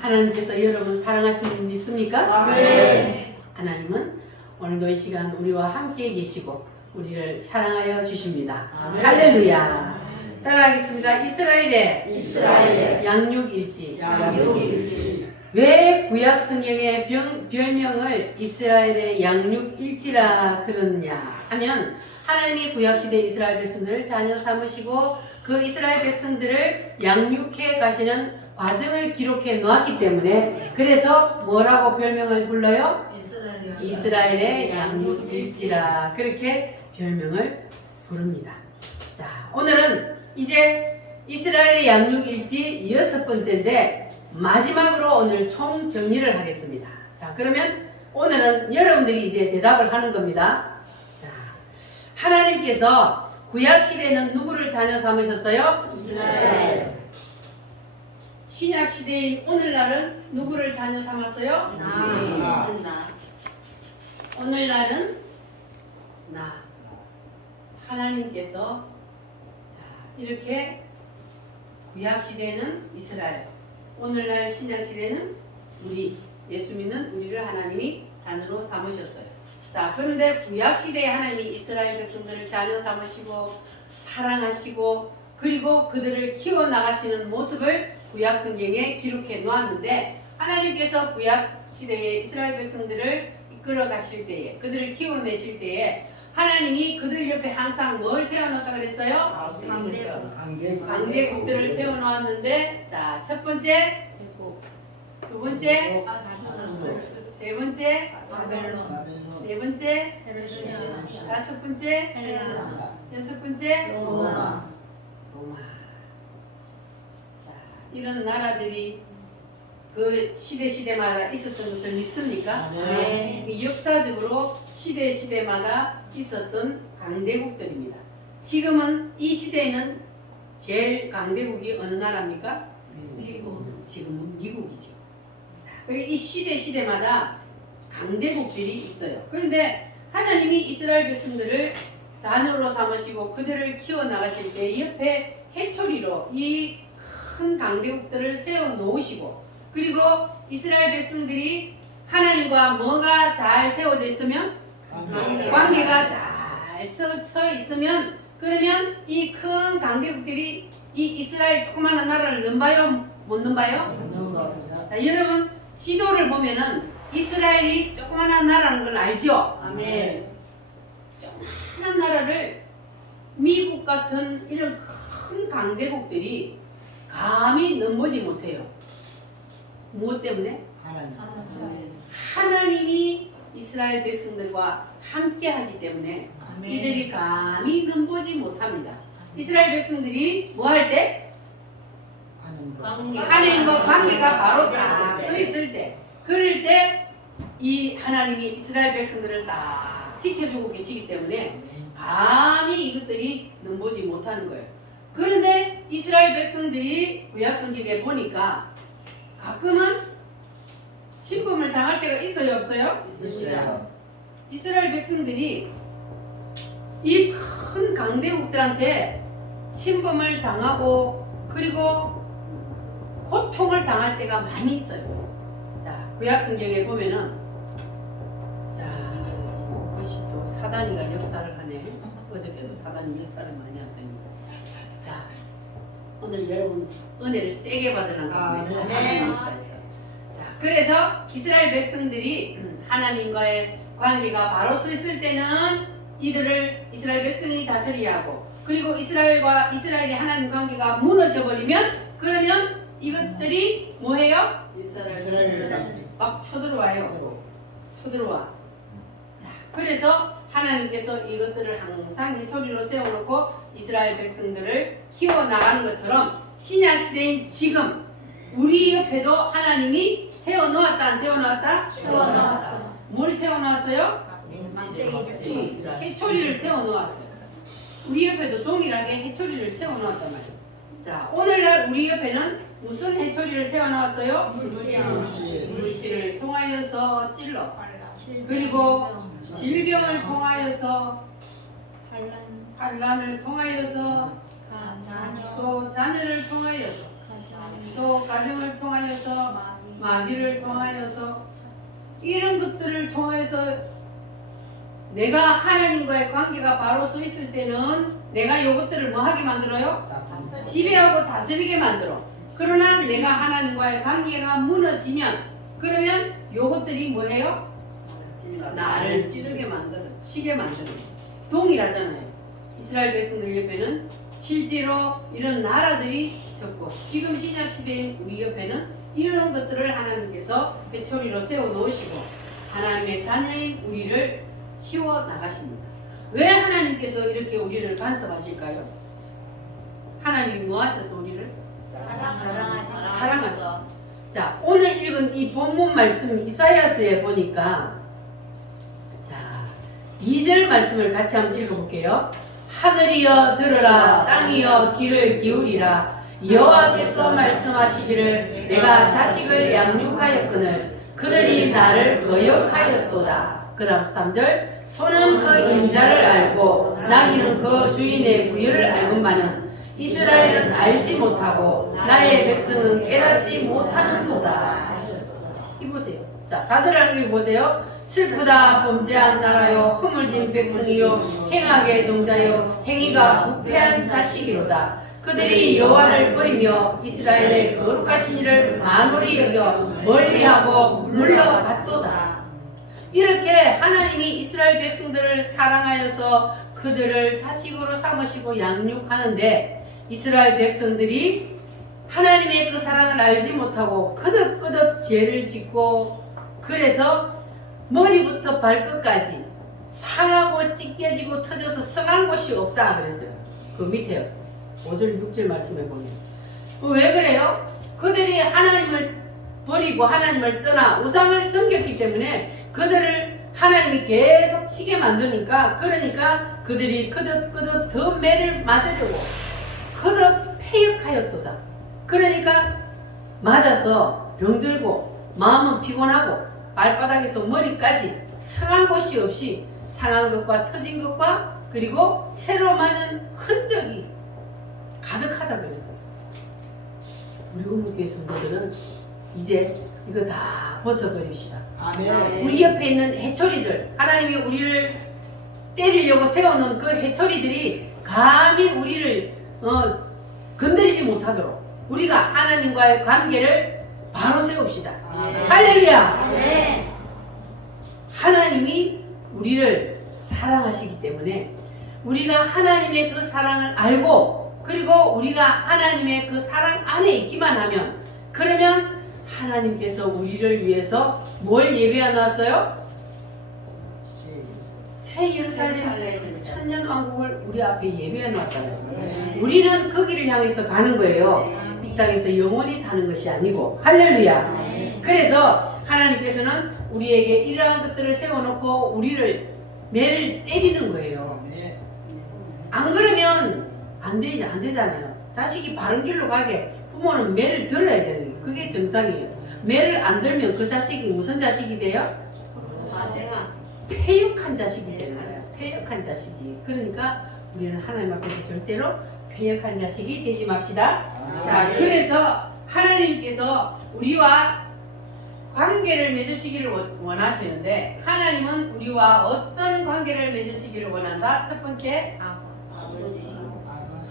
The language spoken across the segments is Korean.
하나님께서 여러분 사랑하시는 분 믿습니까? 아멘. 하나님은 오늘도 이 시간 우리와 함께 계시고 우리를 사랑하여 주십니다. 아멘. 할렐루야. 따라하겠습니다. 이스라엘의 양육일지. 왜 구약 성경의 별명을 이스라엘의 양육일지라 그러느냐 하면 하나님이 구약시대 이스라엘 백성들을 자녀 삼으시고 그 이스라엘 백성들을 양육해 가시는 과정을 기록해 놓았기 때문에 그래서 뭐라고 별명을 불러요? 이스라엘의 양육일지라 그렇게 별명을 부릅니다. 자, 오늘은 이제 이스라엘의 양육일지 6번째인데 마지막으로 오늘 총 정리를 하겠습니다. 자, 그러면 오늘은 여러분들이 이제 대답을 하는 겁니다. 자, 하나님께서 구약시대에는 누구를 자녀 삼으셨어요? 이스라엘. 신약시대인 오늘날은 누구를 자녀 삼았어요? 오늘날은 나. 하나님께서 자, 이렇게 구약시대는 이스라엘, 오늘날 신약시대는 우리, 예수 믿는 우리를 하나님이 자녀로 삼으셨어요. 자, 그런데 구약시대에 하나님이 이스라엘 백성들을 자녀 삼으시고 사랑하시고 그리고 그들을 키워나가시는 모습을 구약성경에 기록해 놓았는데 하나님께서 구약시대의 이스라엘 백성들을 이끌어 가실 때에 그들을 키워내실 때에 하나님이 그들 옆에 항상 뭘 세워놓았다 그랬어요? 강대국들을 세워놓았는데 자, 첫 번째 두 번째 세 번째 네 번째 다섯 번째 여섯 번째 로마. 자, 이런 나라들이 그 시대마다 있었던 것을 믿습니까? 네. 역사적으로 시대마다 있었던 강대국들입니다. 지금은 이 시대에는 제일 강대국이 어느 나라입니까? 미국. 지금은 미국이죠. 자, 그리고 이 시대마다 강대국들이 있어요. 그런데 하나님이 이스라엘 백성들을 자녀로 삼으시고 그들을 키워나가실 때 옆에 해초리로 이 큰 강대국들을 세워 놓으시고 그리고 이스라엘 백성들이 하나님과 뭐가 잘 세워져 있으면 관계가 잘 서 있으면 그러면 이 큰 강대국들이 이 이스라엘 조그마한 나라를 넘봐요? 못 넘봐요? 자, 여러분 지도를 보면은 이스라엘이 조그마한 나라라는 걸 알죠? 아멘. 조그마한 나라를 미국 같은 이런 큰 강대국들이 감히 넘보지 못해요. 무엇 때문에? 하나님이 이스라엘 백성들과 함께 하기 때문에 이들이 감히 넘보지 못합니다. 이스라엘 백성들이 뭐 할 때? 하나님과 관계가 바로 딱 서 있을 때 그럴 때 이 하나님이 이스라엘 백성들을 딱 지켜주고 계시기 때문에 감히 이것들이 넘보지 못하는 거예요. 그런데 이스라엘 백성들이 구약 성경에 보니까 가끔은 침범을 당할 때가 있어요, 없어요? 있어요. 이스라엘 백성들이 이 큰 강대국들한테 침범을 당하고 그리고 고통을 당할 때가 많이 있어요. 자, 구약 성경에 보면은 자, 이것이 또 사단이가 역사를 하네. 어저께도 사단이 역사를 많이 하더니. 자, 오늘 여러분 은혜를 세게 받으라는 거예요. 사단의 역사에서. 자, 그래서 이스라엘 백성들이 하나님과의 관계가 바로 서 있을 때는 이들을 이스라엘 백성이 다스리게 하고, 그리고 이스라엘과 이스라엘의 하나님 관계가 무너져 버리면 그러면 이것들이 뭐해요? 막 쳐들어와요. 쳐들어와. 자, 그래서 하나님께서 이것들을 항상 해초리로 세워놓고 이스라엘 백성들을 키워나가는 것처럼 신약 시대인 지금 우리 옆에도 하나님이 세워놓았다, 안 세워놓았다? 세워놓았어. 뭘 세워놨어요? 해초리를 세워놓았어요. 우리 옆에도 동일하게 해초리를 세워놓았단 말이에요. 자, 오늘날 우리 옆에는 무슨 해초리를 세워놓았어요? 물질을 통하여서 찔러, 그리고 질병을 통하여서, 환란을 통하여서, 또 자녀를 통하여서, 또 가정을 통하여서, 마귀를 통하여서, 이런 것들을 통해서 내가 하나님과의 관계가 바로 서 있을 때는 내가 이것들을 뭐 하게 만들어요? 지배하고 다스리게 만들어. 그러나 내가 하나님과의 관계가 무너지면 그러면 이것들이 뭐해요? 나를 찌르게 만들어, 치게 만들어. 동일하잖아요. 이스라엘 백성들 옆에는 실제로 이런 나라들이 있었고, 지금 신약 시대인 우리 옆에는 이런 것들을 하나님께서 배초리로 세워 놓으시고 하나님의 자녀인 우리를 키워 나가십니다. 왜 하나님께서 이렇게 우리를 간섭하실까요? 하나님이 뭐 하셔서 우리를? 사랑하죠. 자, 오늘 읽은 이 본문 말씀 이사야서에 보니까 자, 2절 말씀을 같이 한번 읽어볼게요. 하늘이여 들으라, 땅이여 귀를 기울이라. 여호와께서 말씀하시기를 내가 자식을 양육하였거늘 그들이 나를 거역하였도다. 그 다음 3절 소는 그 임자를 알고 나귀는 그 주인의 부여를 알건만은 이스라엘은 알지 못하고 나의 백성은 깨닫지 못하는도다. 이보세요. 자, 4절 읽어보세요. 슬프다 범죄한 나라요 허물진 백성이요 행악의 종자요 행위가 부패한 자식이로다. 그들이 여호와를 버리며 이스라엘의 거룩하신 이를 만홀히 여겨 멀리하고 물러갔도다. 이렇게 하나님이 이스라엘 백성들을 사랑하여서 그들을 자식으로 삼으시고 양육하는데 이스라엘 백성들이 하나님의 그 사랑을 알지 못하고 거듭거듭 죄를 짓고 그래서 머리부터 발끝까지 상하고 찢겨지고 터져서 성한 곳이 없다 그랬어요. 그 밑에요. 5절 6절 말씀해 보면 왜 그래요? 그들이 하나님을 버리고 하나님을 떠나 우상을 섬겼기 때문에 그들을 하나님이 계속 치게 만드니까 그러니까 그들이 거듭거듭 더 매를 맞으려고 거듭 패역하였도다. 그러니까 맞아서 병들고 마음은 피곤하고 발바닥에서 머리까지 상한 곳이 없이 상한 것과 터진 것과 그리고 새로 맞은 흔적이 가득하다 그랬어요. 우리 우무교회 성도들은 이제 이거 다 벗어버립시다. 아멘. 우리 옆에 있는 해초리들, 하나님이 우리를 때리려고 세워놓은 그 해초리들이 감히 우리를 건드리지 못하도록 우리가 하나님과의 관계를 바로 세웁시다. 할렐루야. 네. 하나님이 우리를 사랑하시기 때문에 우리가 하나님의 그 사랑을 알고 그리고 우리가 하나님의 그 사랑 안에 있기만 하면 그러면 하나님께서 우리를 위해서 뭘 예배해 놨어요? 새 예루살렘 천년 왕국을 우리 앞에 예배해 놨잖아요. 우리는 거기를 향해서 가는 거예요. 이 땅에서 영원히 사는 것이 아니고. 할렐루야. 그래서 하나님께서는 우리에게 이러한 것들을 세워놓고 우리를 매를 때리는 거예요. 안 그러면 안 되잖아요. 자식이 바른 길로 가게 부모는 매를 들어야 되는 거예요. 그게 정상이에요. 매를 안 들면 그 자식이 무슨 자식이 돼요? 패역한 자식이 되는 거예요. 패역한 자식이. 그러니까 우리는 하나님 앞에서 절대로 패역한 자식이 되지 맙시다. 자, 그래서 하나님께서 우리와 관계를 맺으시기를 원하시는데, 하나님은 우리와 어떤 관계를 맺으시기를 원한다? 첫 번째,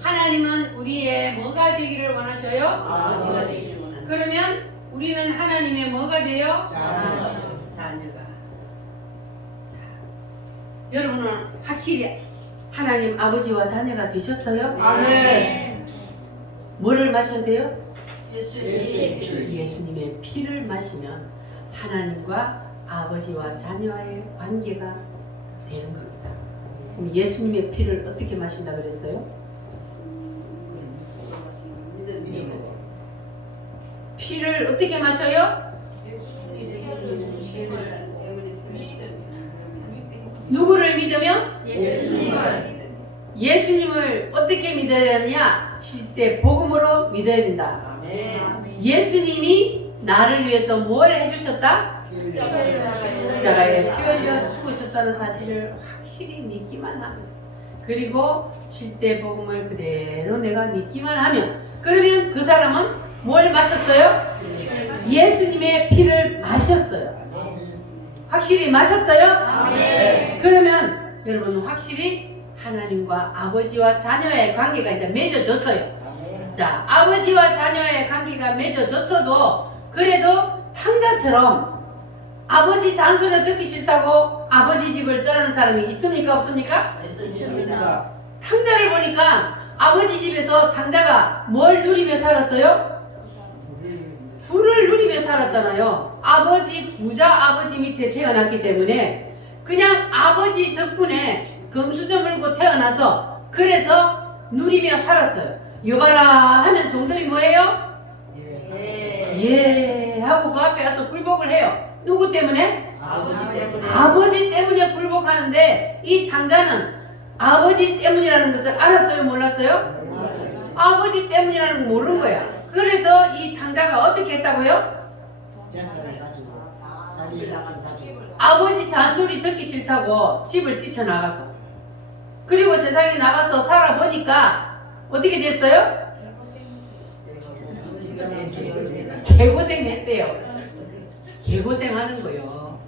하나님은 우리의 뭐가 되기를 원하셔요? 아버지가 되기를 원한다. 그러면 우리는 하나님의 뭐가 돼요? 자녀. 자녀가. 자, 여러분은 확실히 하나님 아버지와 자녀가 되셨어요? 아멘. 뭐를 마셔야 돼요? 예수의 예수님의 피를 마시면 하나님과 아버지와 자녀와의 관계가 되는 겁니다. 그럼 예수님의 피를 어떻게 마신다 그랬어요? 피를 어떻게 마셔요? 누구를 믿으면? 예수님을 어떻게 믿어야 되느냐? 7대 복음으로 믿어야 된다. 예수님이 나를 위해서 뭘 해주셨다? 십자가에 피 흘려 죽으셨다는 사실을 확실히 믿기만 하면, 그리고 7대 복음을 그대로 내가 믿기만 하면, 그러면 그 사람은 뭘 마셨어요? 예수님의 피를 마셨어요. 확실히 마셨어요? 그러면 여러분 확실히 하나님과 아버지와 자녀의 관계가 이제 맺어졌어요. 자, 아버지와 자녀의 관계가 맺어졌어도 그래도 탕자처럼 아버지 잔소리 듣기 싫다고 아버지 집을 떠나는 사람이 있습니까? 없습니까? 있습니다. 탕자를 보니까 아버지 집에서 탕자가 뭘 누리며 살았어요? 부를 누리며 살았잖아요. 아버지 부자 아버지 밑에 태어났기 때문에 그냥 아버지 덕분에 금수저 물고 태어나서 그래서 누리며 살았어요. 여봐라 하면 종들이 뭐해요? 예 하고 그 앞에 가서 굴복을 해요. 누구 때문에? 아버지 때문에 굴복하는데, 이 탕자는 아버지 때문이라는 것을 알았어요? 몰랐어요? 아버지 때문이라는 걸 모르는 거야. 그래서 이 탕자가 어떻게 했다고요? 아버지 잔소리 듣기 싫다고 집을 뛰쳐나가서, 그리고 세상에 나가서 살아보니까 어떻게 됐어요? 개고생했대요. 개고생하는 거요.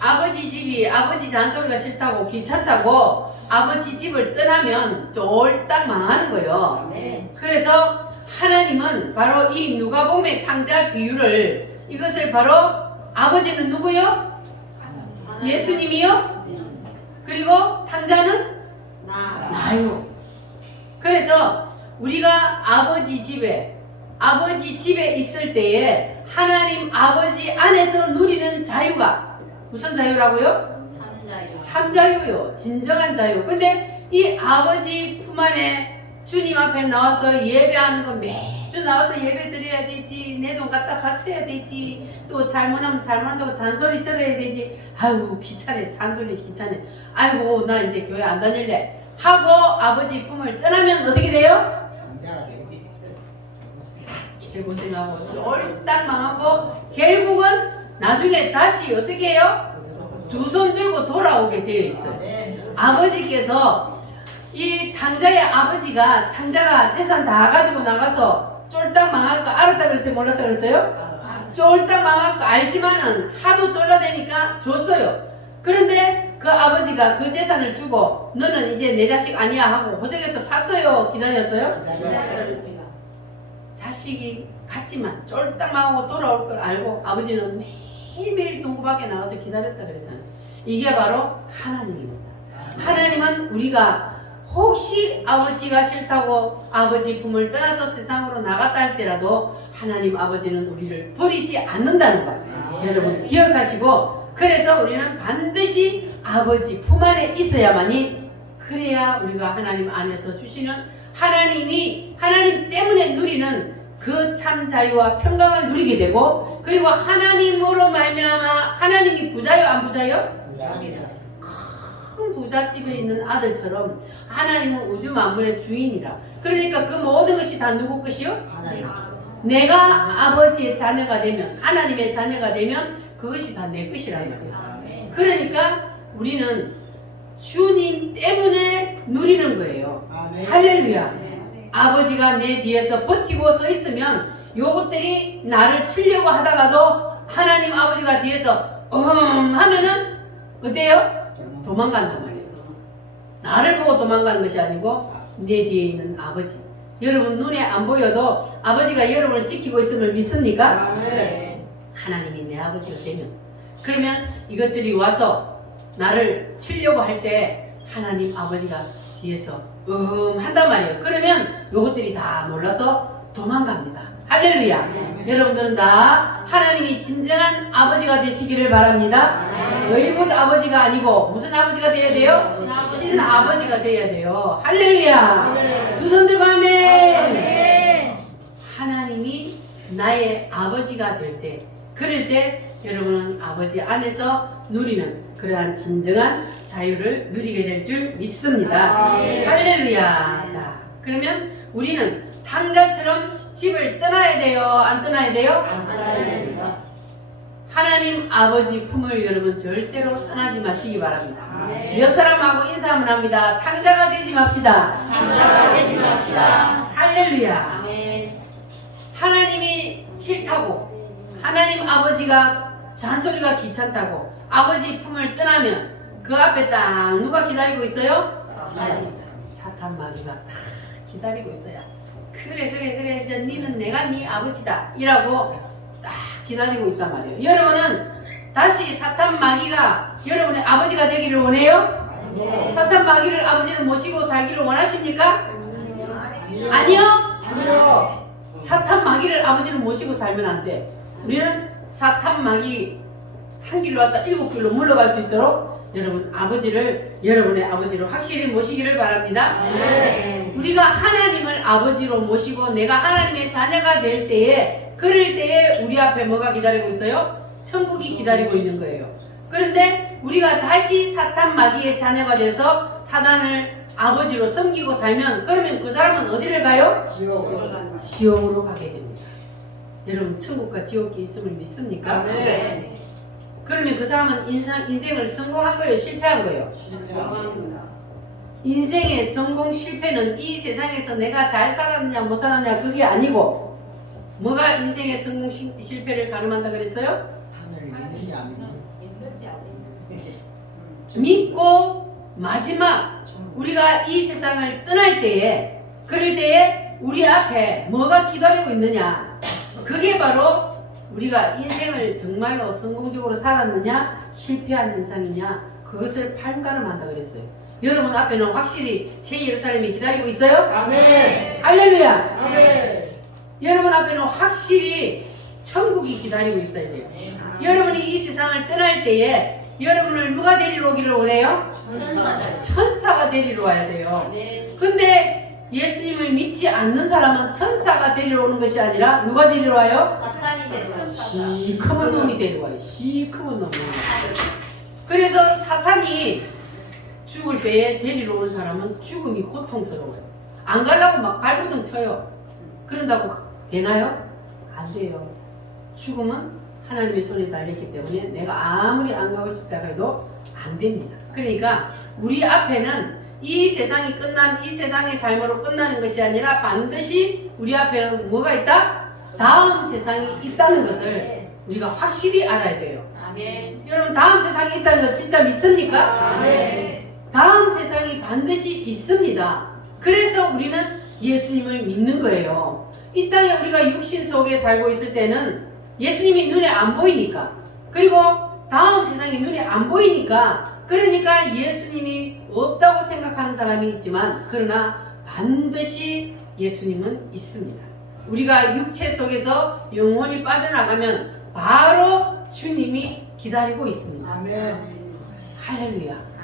아버지 집이 아버지 잔소리가 싫다고 귀찮다고 아버지 집을 떠나면 쫄딱 망하는 거요. 그래서 하나님은 바로 이 누가복음의 탕자 비유를, 이것을 바로 아버지는 누구요? 예수님이요? 그리고 탕자는 나요. 그래서 우리가 아버지 집에 있을 때에 하나님 아버지 안에서 누리는 자유가 무슨 자유라고요? 참자유요. 진정한 자유. 근데 이 아버지 품 안에 주님 앞에 나와서 예배하는 거 매주 나와서 예배 드려야 되지, 내 돈 갖다 바쳐야 되지, 또 잘못하면 잘못한다고 잔소리 들어야 되지, 아유 귀찮네, 잔소리 귀찮네, 아이고 나 이제 교회 안 다닐래 하고 아버지 품을 떠나면 어떻게 돼요? 개고생하고 쫄딱 망하고 결국은 나중에 다시 어떻게 해요? 두 손 들고 돌아오게 되어 있어요. 아버지께서 이 탕자의 아버지가 탕자가 재산 다 가지고 나가서 쫄딱 망할 거 알았다 그랬어요? 몰랐다 그랬어요? 쫄딱 망할 거 알지만은 하도 쫄라대니까 줬어요. 그런데 그 아버지가 그 재산을 주고 너는 이제 내 자식 아니야 하고 호적에서 팠어요? 기다렸어요? 자식이 같지만 쫄딱 망하고 돌아올 걸 알고 아버지는 매일매일 동구밖에 나가서 기다렸다 그랬잖아요. 이게 바로 하나님입니다. 하나님은 우리가 혹시 아버지가 싫다고 아버지 품을 떠나서 세상으로 나갔다 할지라도 하나님 아버지는 우리를 버리지 않는다는 거 여러분 기억하시고, 그래서 우리는 반드시 아버지 품 안에 있어야만이, 그래야 우리가 하나님 안에서 주시는 하나님 때문에 누리는 그 참 자유와 평강을 누리게 되고, 그리고 하나님으로 말미암아 하나님이 부자요 안 부자요? 큰 부잣집에 있는 아들처럼 하나님은 우주 만물의 주인이라. 그러니까 그 모든 것이 다 누구 것이요? 내가 아버지의 자녀가 되면, 하나님의 자녀가 되면 그것이 다 내 것이라는 거예요. 그러니까 우리는 주님 때문에 누리는 거예요. 할렐루야. 아버지가 내 뒤에서 버티고 서 있으면 요것들이 나를 치려고 하다가도 하나님 아버지가 뒤에서 하면은 어때요? 도망간단 말이에요. 나를 보고 도망가는 것이 아니고 내 뒤에 있는 아버지. 여러분 눈에 안 보여도 아버지가 여러분을 지키고 있음을 믿습니까? 하나님이 내 아버지가 되면, 그러면 이것들이 와서 나를 치려고 할 때 하나님 아버지가 뒤에서 한단 말이에요. 그러면 요것들이 다 놀라서 도망갑니다. 할렐루야. 여러분들은 다 하나님이 진정한 아버지가 되시기를 바랍니다. 의붓 아버지가 아니고 무슨 아버지가 돼야 돼요? 친아버지가 돼야 돼요. 할렐루야. 두 손 들고 아멘. 하나님이 나의 아버지가 될 때, 그럴 때 여러분은 아버지 안에서 누리는 그러한 진정한 자유를 누리게 될 줄 믿습니다. 할렐루야. 자, 그러면 우리는 탕자처럼 집을 떠나야 돼요? 안 떠나야 돼요? 하나님 아버지 품을 여러분 절대로 떠나지 마시기 바랍니다. 옆 사람하고 인사 한번 합니다. 탕자가 되지 맙시다. 할렐루야. 하나님이 싫다고, 하나님 아버지가 잔소리가 귀찮다고 아버지 품을 떠나면 그 앞에 딱 누가 기다리고 있어요? 사탄 마귀가 딱 기다리고 있어요. 그래 저 니는 내가 네 아버지다 이라고 딱 기다리고 있단 말이에요. 여러분은 다시 사탄 마귀가 여러분의 아버지가 되기를 원해요? 사탄 마귀를 아버지를 모시고 살기를 원하십니까? 아니요. 사탄 마귀를 아버지를 모시고 살면 안 돼. 우리는 사탄 마귀 한 길로 왔다 7길로 물러갈 수 있도록 여러분 아버지를, 여러분의 아버지를 확실히 모시기를 바랍니다. 우리가 하나님을 아버지로 모시고 내가 하나님의 자녀가 될 때에, 그럴 때에 우리 앞에 뭐가 기다리고 있어요? 천국이 기다리고 있는 거예요. 그런데 우리가 다시 사탄 마귀의 자녀가 돼서 사단을 아버지로 섬기고 살면, 그러면 그 사람은 어디를 가요? 지옥으로 가게 됩니다. 여러분 천국과 지옥이 있음을 믿습니까? 그러면 그 사람은 인생을 성공한 거예요? 실패한 거예요? 인생의 성공 실패는 이 세상에서 내가 잘 살았냐 못 살았냐 그게 아니고, 뭐가 인생의 성공 실패를 가늠한다 그랬어요? 믿고 마지막 우리가 이 세상을 떠날 때에, 그럴 때에 우리 앞에 뭐가 기다리고 있느냐, 그게 바로 우리가 인생을 정말로 성공적으로 살았느냐 실패한 인상이냐, 그것을 판가름한다 그랬어요. 여러분 앞에는 확실히 새 예루살렘이 기다리고 있어요? 할렐루야. 여러분 앞에는 확실히 천국이 기다리고 있어야 돼요. 여러분이 이 세상을 떠날 때에 여러분을 누가 데리러 오기를 원해요? 천사가 데리러 와야 돼요. 근데 예수님을 믿지 않는 사람은 천사가 데리러 오는 것이 아니라 누가 데리러 와요? 시커먼 놈이 데리러 와요. 시커먼 놈이. 그래서 사탄이 죽을 때에 데리러 온 사람은 죽음이 고통스러워요. 안 가려고 막 발버둥 쳐요. 그런다고 되나요? 안 돼요. 죽음은 하나님의 손에 달렸기 때문에 내가 아무리 안 가고 싶다고 해도 안 됩니다. 그러니까 우리 앞에는 이 세상이 이 세상의 삶으로 끝나는 것이 아니라 반드시 우리 앞에는 뭐가 있다? 다음 세상이 있다는 것을 우리가 확실히 알아야 돼요. 여러분 다음 세상이 있다는 거 진짜 믿습니까? 다음 세상이 반드시 있습니다. 그래서 우리는 예수님을 믿는 거예요. 이 땅에 우리가 육신 속에 살고 있을 때는 예수님이 눈에 안 보이니까, 그리고 다음 세상이 눈에 안 보이니까, 그러니까 예수님이 없다고 생각하는 사람이 있지만, 그러나 반드시 예수님은 있습니다. 우리가 육체 속에서 영혼이 빠져나가면 바로 주님이 기다리고 있습니다. 할렐루야.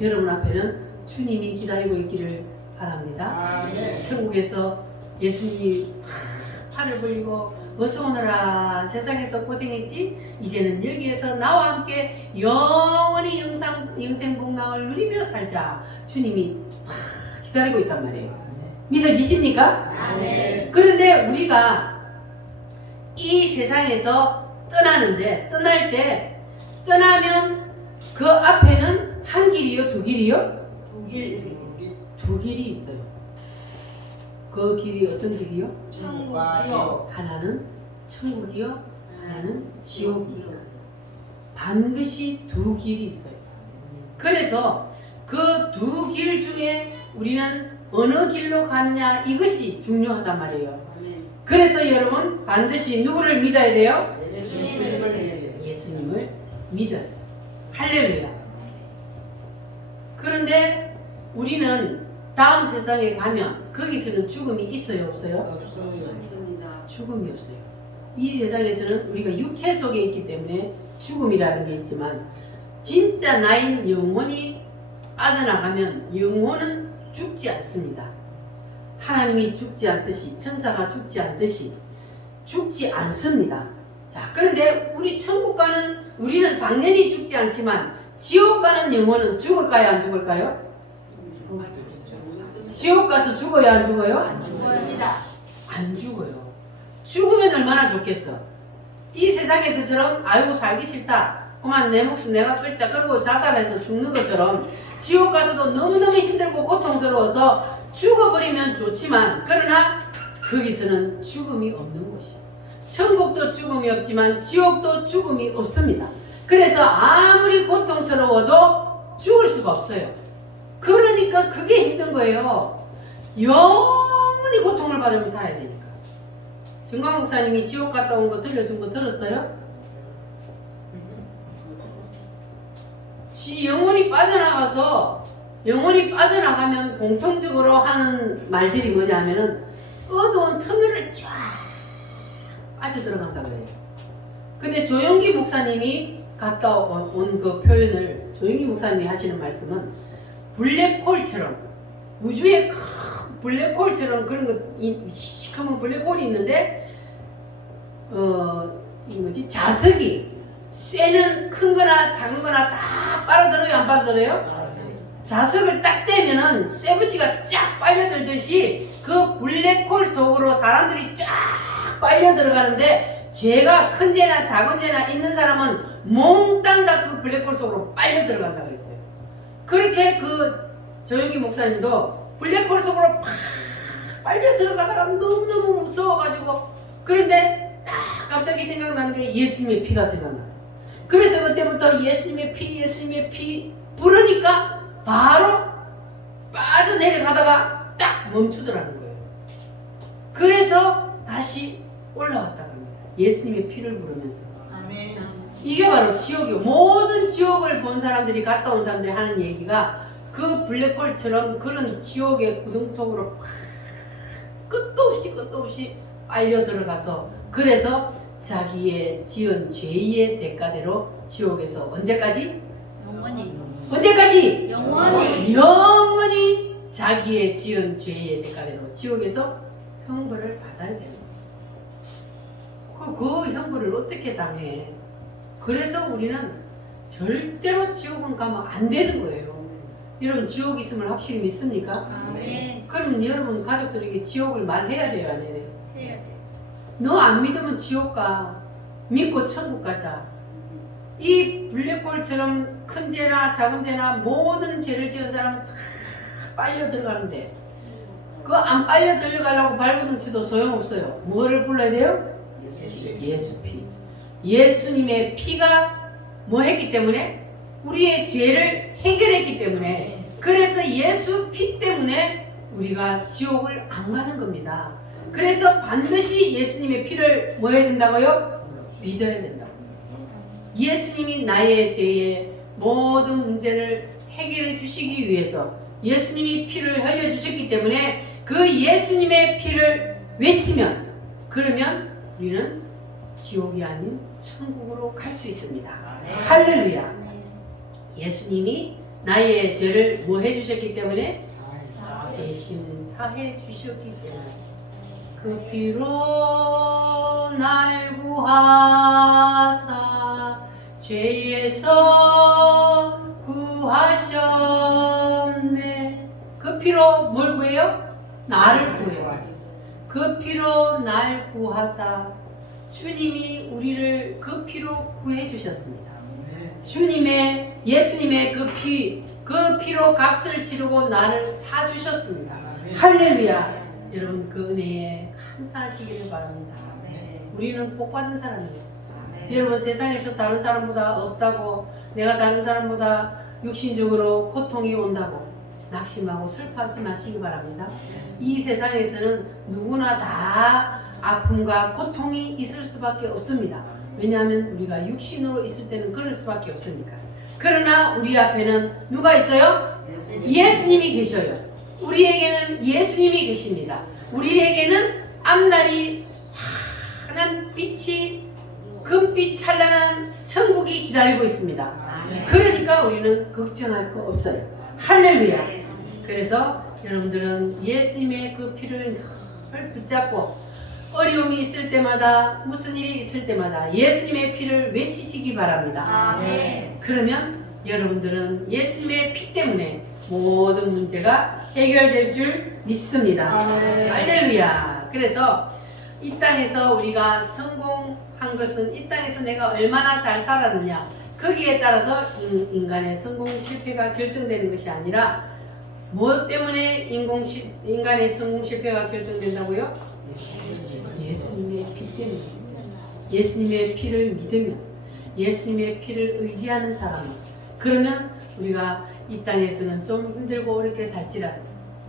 여러분 앞에는 주님이 기다리고 있기를 바랍니다. 천국에서 예수님이 팔을 벌리고 어서 오너라, 세상에서 고생했지? 이제는 여기에서 나와 함께 영원히 영생복락을 누리며 살자. 주님이 기다리고 있단 말이에요. 믿어지십니까? 그런데 우리가 이 세상에서 떠나는데 떠날 때 떠나면 그 앞에는 한 길이요, 두 길이요? 두 길이 있어요. 그 길이 어떤 길이요? 천국과 지옥. 하나는 천국이요, 하나는 지옥이요. 반드시 두 길이 있어요. 그래서 그 두 길 중에 우리는 어느 길로 가느냐 이것이 중요하단 말이에요. 그래서 여러분 반드시 누구를 믿어야 돼요? 예수님을 믿어요. 할렐루야. 그런데 우리는 다음 세상에 가면 거기서는 죽음이 있어요, 없어요? 없습니다. 죽음이 없어요. 이 세상에서는 우리가 육체 속에 있기 때문에 죽음이라는 게 있지만 진짜 나인 영혼이 빠져나가면 영혼은 죽지 않습니다. 하나님이 죽지 않듯이 천사가 죽지 않듯이 죽지 않습니다. 자, 그런데 우리 천국 가는 우리는 당연히 죽지 않지만 지옥 가는 영혼은 죽을까요, 안 죽을까요? 지옥 가서 죽어요, 안 죽어요? 안 죽습니다. 안 죽어요. 죽으면 얼마나 좋겠어. 이 세상에서처럼 아이고 살기 싫다, 그만 내 목숨 내가 끌자 그러고 자살해서 죽는 것처럼 지옥 가서도 너무너무 힘들고 고통스러워서 죽어버리면 좋지만 그러나 거기서는 죽음이 없는 곳이에요. 천국도 죽음이 없지만 지옥도 죽음이 없습니다. 그래서 아무리 고통스러워도 죽을 수가 없어요. 그러니까 그게 힘든 거예요. 영원히 고통을 받으면서 살아야 되니까. 정광 목사님이 지옥 갔다 온 거 들려준 거 들었어요? 영혼이 빠져나가면 공통적으로 하는 말들이 뭐냐면은 어두운 터널을 쫙 빠져들어간다 그래요. 근데 조용기 목사님이 갔다 온 그 표현을 조용기 목사님이 하시는 말씀은 블랙홀처럼 우주에 큰 블랙홀처럼 그런 거 시커먼 블랙홀이 있는데 이 뭐지 자석이 쇠는 큰 거나 작은 거나 다 빨아들어요, 안 빨아들어요? 자석을 딱 떼면은 쇠붙이가 쫙 빨려들듯이 그 블랙홀 속으로 사람들이 쫙 빨려 들어가는데 죄가 큰 죄나 작은 죄나 있는 사람은 몽땅 다 그 블랙홀 속으로 빨려 들어간다 그랬어요. 그렇게 그 조용기 목사님도 블랙홀 속으로 팍 빨려 들어가다가 너무너무 무서워가지고 그런데 딱 갑자기 생각나는 게 예수님의 피가 생각나요. 그래서 그때부터 예수님의 피 부르니까 바로 빠져내려가다가 딱 멈추더라는 거예요. 그래서 다시 올라왔다고 합니다. 예수님의 피를 부르면서. 아멘. 이게 바로 지옥이요. 모든 지옥을 본 사람들이 갔다 온 사람들이 하는 얘기가 그 블랙홀처럼 그런 지옥의 구덩 속으로 끝도 없이 빨려 들어가서 그래서 자기의 지은 죄의 대가대로 지옥에서 언제까지? 언제까지? 영원히 자기의 지은 죄의 대가대로 지옥에서 형벌을 받아야 되는 거예요. 그 형벌을 어떻게 당해? 그래서 우리는 절대로 지옥은 가면 안 되는 거예요. 여러분 지옥 있음을 확실히 믿습니까? 아멘. 그럼 여러분 가족들에게 지옥을 말해야 돼요, 안 해야 돼요? 해야 돼. 너 안 믿으면 지옥 가. 믿고 천국 가자. 이 블랙홀처럼 큰 죄나 작은 죄나 모든 죄를 지은 사람은 다 빨려 들어가는데 그거 안 빨려 들어가려고 발버둥 쳐도 소용없어요. 뭐를 불러야 돼요? 예수 피. 예수님의 피가 뭐 했기 때문에? 우리의 죄를 해결했기 때문에 그래서 예수 피 때문에 우리가 지옥을 안 가는 겁니다. 그래서 반드시 예수님의 피를 뭐 해야 된다고요? 믿어야 된다고. 예수님이 나의 죄의 모든 문제를 해결해 주시기 위해서 예수님이 피를 흘려 주셨기 때문에 그 예수님의 피를 외치면 그러면 우리는 지옥이 아닌 천국으로 갈 수 있습니다. 할렐루야. 예수님이 나의 죄를 뭐 해주셨기 때문에? 대신 사해 주셨기 때문에 그 피로 날 구하사 죄에서 구하셨네. 그 피로 뭘 구해요? 나를 구해요. 그 피로 날 구하사 주님이 우리를 그 피로 구해 주셨습니다. 주님의 예수님의 그 피로 값을 치르고 나를 사 주셨습니다. 할렐루야. 여러분 그 은혜에 감사하시기를 바랍니다. 우리는 복 받은 사람이에요. 여러분 세상에서 다른 사람보다 없다고 내가 다른 사람보다 육신적으로 고통이 온다고 낙심하고 슬퍼하지 마시기 바랍니다. 이 세상에서는 누구나 다 아픔과 고통이 있을 수밖에 없습니다. 왜냐하면 우리가 육신으로 있을 때는 그럴 수밖에 없으니까. 그러나 우리 앞에는 누가 있어요? 예수님이 계셔요. 우리에게는 예수님이 계십니다. 우리에게는 앞날이 환한 빛이 금빛 찬란한 천국이 기다리고 있습니다. 그러니까 우리는 걱정할 거 없어요. 할렐루야. 그래서 여러분들은 예수님의 그 피를 늘 붙잡고 어려움이 있을 때마다 무슨 일이 있을 때마다 예수님의 피를 외치시기 바랍니다. 그러면 여러분들은 예수님의 피 때문에 모든 문제가 해결될 줄 믿습니다. 할렐루야. 그래서 이 땅에서 우리가 성공한 것은 이 땅에서 내가 얼마나 잘 살았느냐 거기에 따라서 인간의 성공 실패가 결정되는 것이 아니라 무엇 때문에 인간의 성공 실패가 결정된다고요? 예수님의 피 때문에. 예수님의 피를 믿으면 예수님의 피를 의지하는 사람은 그러면 우리가 이 땅에서는 좀 힘들고 어렵게 살지라도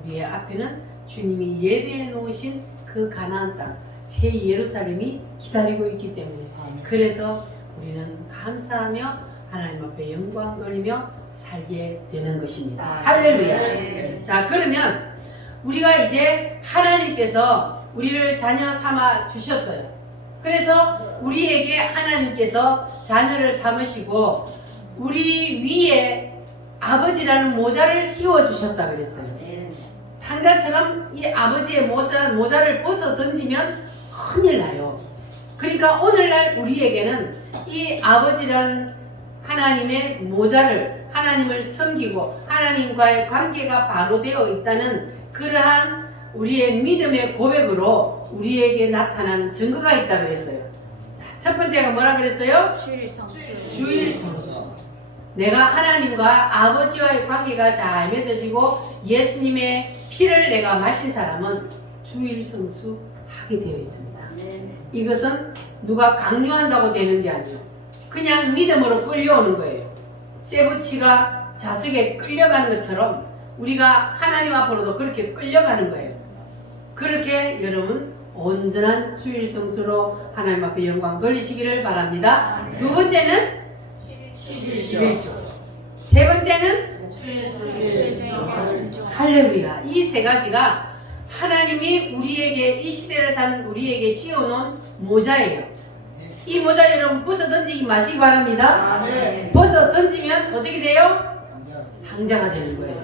우리의 앞에는 주님이 예배해 놓으신 그 가나안 땅 새 예루살렘이 기다리고 있기 때문에 그래서 우리는 감사하며 하나님 앞에 영광 돌리며 살게 되는 것입니다. 할렐루야. 자 그러면 우리가 이제 하나님께서 우리를 자녀 삼아 주셨어요. 그래서 우리에게 하나님께서 자녀를 삼으시고 우리 위에 아버지라는 모자를 씌워 주셨다 그랬어요. 탕자처럼 이 아버지의 모자를 벗어 던지면 큰일 나요. 그러니까 오늘날 우리에게는 이 아버지라는 하나님의 모자를 하나님을 섬기고 하나님과의 관계가 바로 되어 있다는 그러한 우리의 믿음의 고백으로 우리에게 나타나는 증거가 있다 그랬어요. 첫 번째가 뭐라 그랬어요? 주일 성수. 내가 하나님과 아버지와의 관계가 잘 맺어지고 예수님의 피를 내가 마신 사람은 주일 성수 하게 되어 있습니다. 이것은 누가 강요한다고 되는 게 아니에요. 그냥 믿음으로 끌려오는 거예요. 쇠붙이가 자석에 끌려가는 것처럼 우리가 하나님 앞으로도 그렇게 끌려가는 거예요. 그렇게 여러분 온전한 주일 성수로 하나님 앞에 영광 돌리시기를 바랍니다. 두 번째는 11조. 세 번째는 할렐루야. 이 세 가지가 하나님이 우리에게 이 시대를 사는 우리에게 씌워놓은 모자예요. 이 모자 여러분 벗어 던지지 마시기 바랍니다. 벗어 던지면 어떻게 돼요? 탕자가 되는 거예요.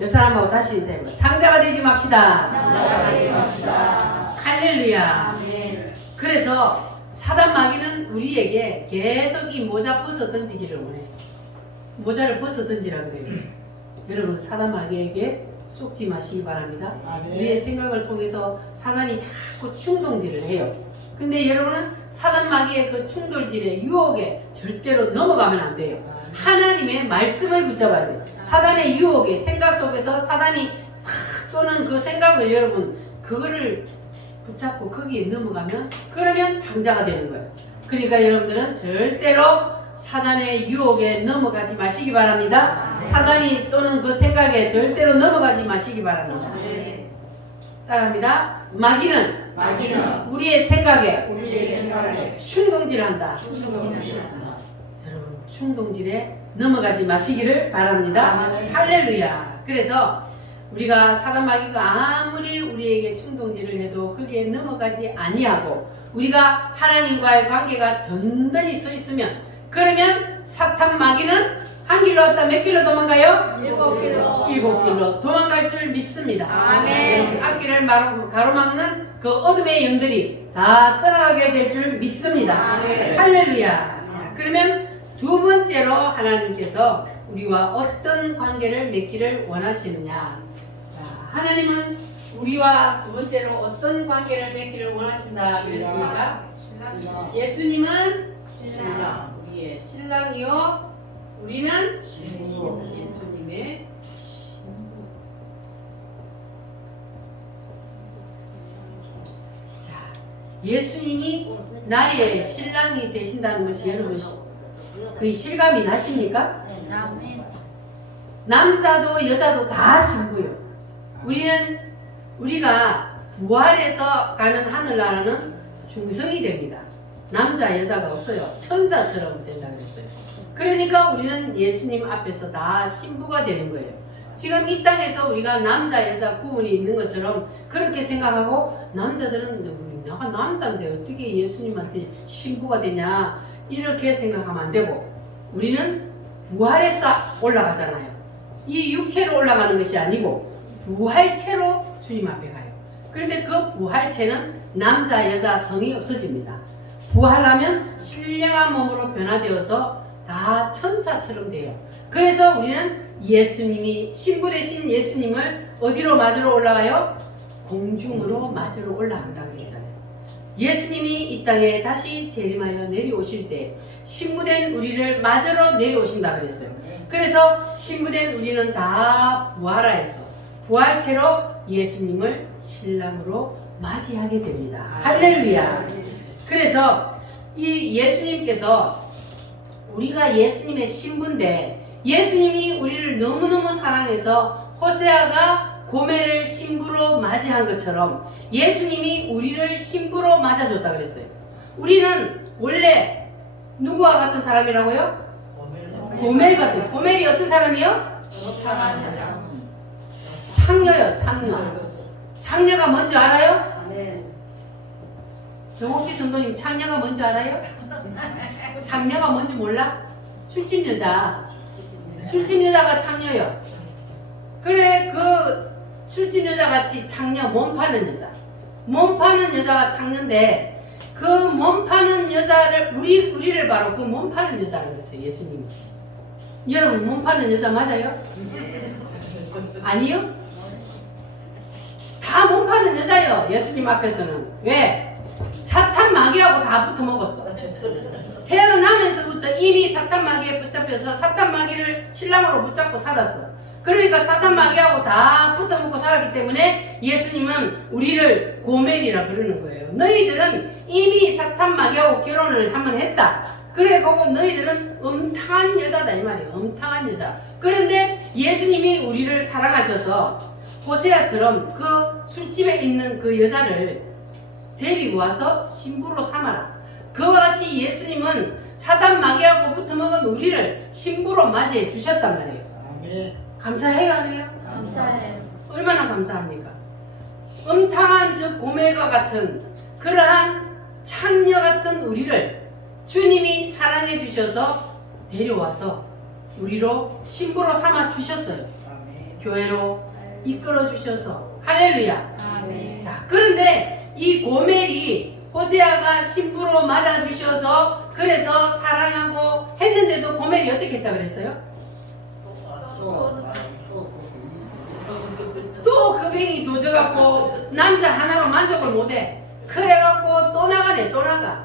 옆 사람하고 다시 인사해봐요. 탕자가 되지 맙시다. 할렐루야. 그래서 사단 마귀는 우리에게 계속 이 모자 벗어 던지기를 원해. 모자를 벗어 던지라 그래요. 여러분 사단 마귀에게 속지 마시기 바랍니다. 우리의 생각을 통해서 사단이 자꾸 충동질을 해요. 근데 여러분은 사단 마귀의 그 충동질의 유혹에 절대로 넘어가면 안 돼요. 하나님의 말씀을 붙잡아야 돼요. 사단의 유혹의 생각 속에서 사단이 탁 쏘는 그 생각을 여러분 그거를 붙잡고 거기에 넘어가면 그러면 당자가 되는 거예요. 그러니까 여러분들은 절대로 사단의 유혹에 넘어가지 마시기 바랍니다. 사단이 쏘는 그 생각에 절대로 넘어가지 마시기 바랍니다. 따라합니다. 마귀는 우리의 생각에 충동질한다. 여러분 충동질에 넘어가지 마시기를 바랍니다. 할렐루야. 그래서 우리가 사단 마귀가 아무리 우리에게 충동질을 해도 거기에 넘어가지 아니하고 우리가 하나님과의 관계가 든든히 서 있으면 그러면 사탄 마귀는 한 길로 왔다 몇 길로 도망가요? 7길로 도망갈 줄 믿습니다. 앞길을 가로막는 그 어둠의 영들이 다 떠나가게 될 줄 믿습니다. 할렐루야. 자, 그러면 두 번째로 하나님께서 우리와 어떤 관계를 맺기를 원하시느냐. 자, 하나님은 우리와 두 번째로 어떤 관계를 맺기를 원하신다 그랬습니까? 예수님은 신랑. 우리의 신랑이요. 우리는 신부. 예수님의 신부. 자, 예수님이 나의 신랑이 되신다는 것이 여러분 그 실감이 나십니까? 아멘. 남자도 여자도 다 신부요. 우리가 부활해서 가는 하늘나라는 중성이 됩니다. 남자 여자가 없어요. 천사처럼 된다 그랬어요. 그러니까 우리는 예수님 앞에서 다 신부가 되는 거예요. 지금 이 땅에서 우리가 남자 여자 구분이 있는 것처럼 그렇게 생각하고 남자들은 내가 남자인데 어떻게 예수님한테 신부가 되냐 이렇게 생각하면 안 되고 우리는 부활해서 올라가잖아요. 이 육체로 올라가는 것이 아니고 부활체로 주님 앞에 가요. 그런데 그 부활체는 남자 여자 성이 없어집니다. 부활하면 신령한 몸으로 변화되어서 다 천사처럼 돼요. 그래서 우리는 예수님이 신부 되신 예수님을 어디로 맞으러 올라가요? 공중으로 맞으러 올라간다고 그랬잖아요. 예수님이 이 땅에 다시 재림하여 내려오실 때 신부된 우리를 맞으러 내려오신다 그랬어요. 그래서 신부된 우리는 다 부활하여서 부활체로 예수님을 신랑으로 맞이하게 됩니다. 할렐루야. 그래서 이 예수님께서 우리가 예수님의 신부인데 예수님이 우리를 너무너무 사랑해서 호세아가 고멜을 신부로 맞이한 것처럼 예수님이 우리를 신부로 맞아줬다 그랬어요. 우리는 원래 누구와 같은 사람이라고요? 고멜 같은. 고멜이 어떤 사람이요? 창녀요. 창녀가 뭔지 알아요? 정옥지 성도님 창녀가 뭔지 알아요? 창녀가 뭔지 몰라? 술집 여자. 술집 여자가 창녀요. 그래 그 술집 여자 같이 창녀 몸 파는 여자. 몸 파는 여자가 창녀인데 그 몸 파는 여자를 우리를 바로 그 몸 파는 여자라고 그랬어요. 예수님이. 여러분 몸 파는 여자 맞아요? 아니요? 다 몸 파는 여자예요. 예수님 앞에서는. 왜? 사탄 마귀하고 다 붙어 먹었어. 태어나면서부터 이미 사탄 마귀에 붙잡혀서 사탄 마귀를 신랑으로 붙잡고 살았어. 그러니까 사탄 마귀하고 다 붙어 먹고 살았기 때문에 예수님은 우리를 고멜이라 그러는 거예요. 너희들은 이미 사탄 마귀하고 결혼을 한번 했다. 그래고 너희들은 음탕한 여자다 이 말이에요. 음탕한 여자. 그런데 예수님이 우리를 사랑하셔서 호세아처럼 그 술집에 있는 그 여자를 데리고 와서 신부로 삼아라. 그와 같이 예수님은 사단 마귀하고 붙어먹은 우리를 신부로 맞이해 주셨단 말이에요. 아멘. 감사해요 안 해요? 감사해요. 얼마나 감사합니까? 음탕한 저 고멜과 같은 그러한 창녀 같은 우리를 주님이 사랑해 주셔서 데려와서 우리로 신부로 삼아 주셨어요. 아멘. 교회로 이끌어 주셔서 할렐루야. 아멘. 자, 그런데 이 고멜이 호세아가 신부로 맞아 주셔서 그래서 사랑하고 했는데도 고멜이 어떻게 했다 그랬어요? 또 그 병이 도져갖고 남자 하나로 만족을 못해. 그래갖고 또 나가네. 또 나가.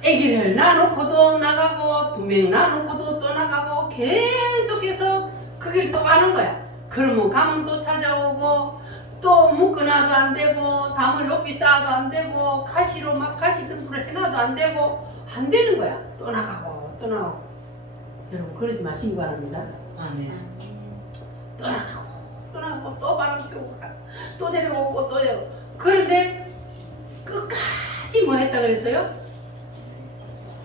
아기를 낳아놓고도 나가고 2명 낳아놓고도 또 나가고 계속해서 그 길 또 가는 거야. 그러면 가면 또 찾아오고 또 묶어놔도 안 되고 담을 높이 쌓아도 안 되고 가시로 막 가시 등불을 해놔도 안 되고 안 되는 거야. 또 나가고 또 나가고. 여러분 그러지 마시기 바랍니다. 아멘. 또 나가고 또 나가고 또 바람 피우고 또 데려오고 또 데려오고. 그런데 끝까지 뭐 했다 그랬어요?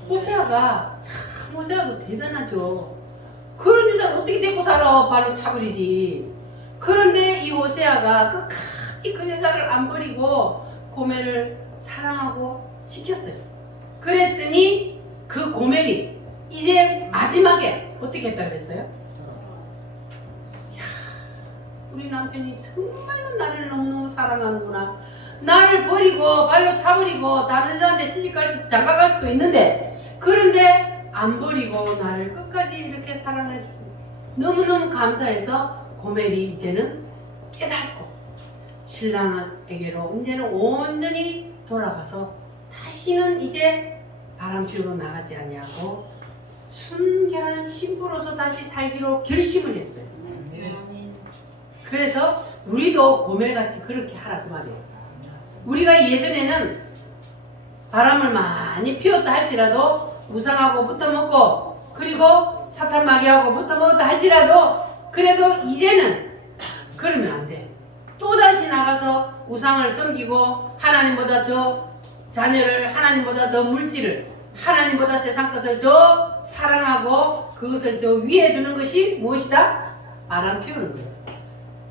호세아가 참 호세아도 대단하죠. 그런 여자를 어떻게 데리고 살아? 바로 차버리지. 그런데 이 호세아가 끝까지 그 여자를 안 버리고 고멜을 사랑하고 지켰어요. 그랬더니 그 고멜이 이제 마지막에 어떻게 했다 그랬어요? 이야, 우리 남편이 정말로 나를 너무너무 사랑하는구나. 나를 버리고 발로 차버리고 다른 여자한테 시집갈 장가 갈 수도 있는데 그런데 안 버리고 나를 끝까지 이렇게 사랑해주고 너무너무 감사해서 고멜이 이제는 깨닫고 신랑에게로 이제는 온전히 돌아가서 다시 다시는 이제 바람피우러 나가지 아니하고 순결한 신부로서 다시 살기로 결심을 했어요. 아멘. 그래서 우리도 고멜같이 그렇게 하라 그 말이에요. 우리가 예전에는 바람을 많이 피웠다 할지라도 우상하고 붙어먹고 그리고 사탄 마귀하고 붙어먹었다 할지라도 그래도 이제는 그러면 안 돼. 또다시 나가서 우상을 섬기고 하나님보다 더 자녀를 하나님보다 더 물질을 하나님보다 세상 것을 더 사랑하고 그것을 더 위에 두는 것이 무엇이다? 바람 피우는 거예요.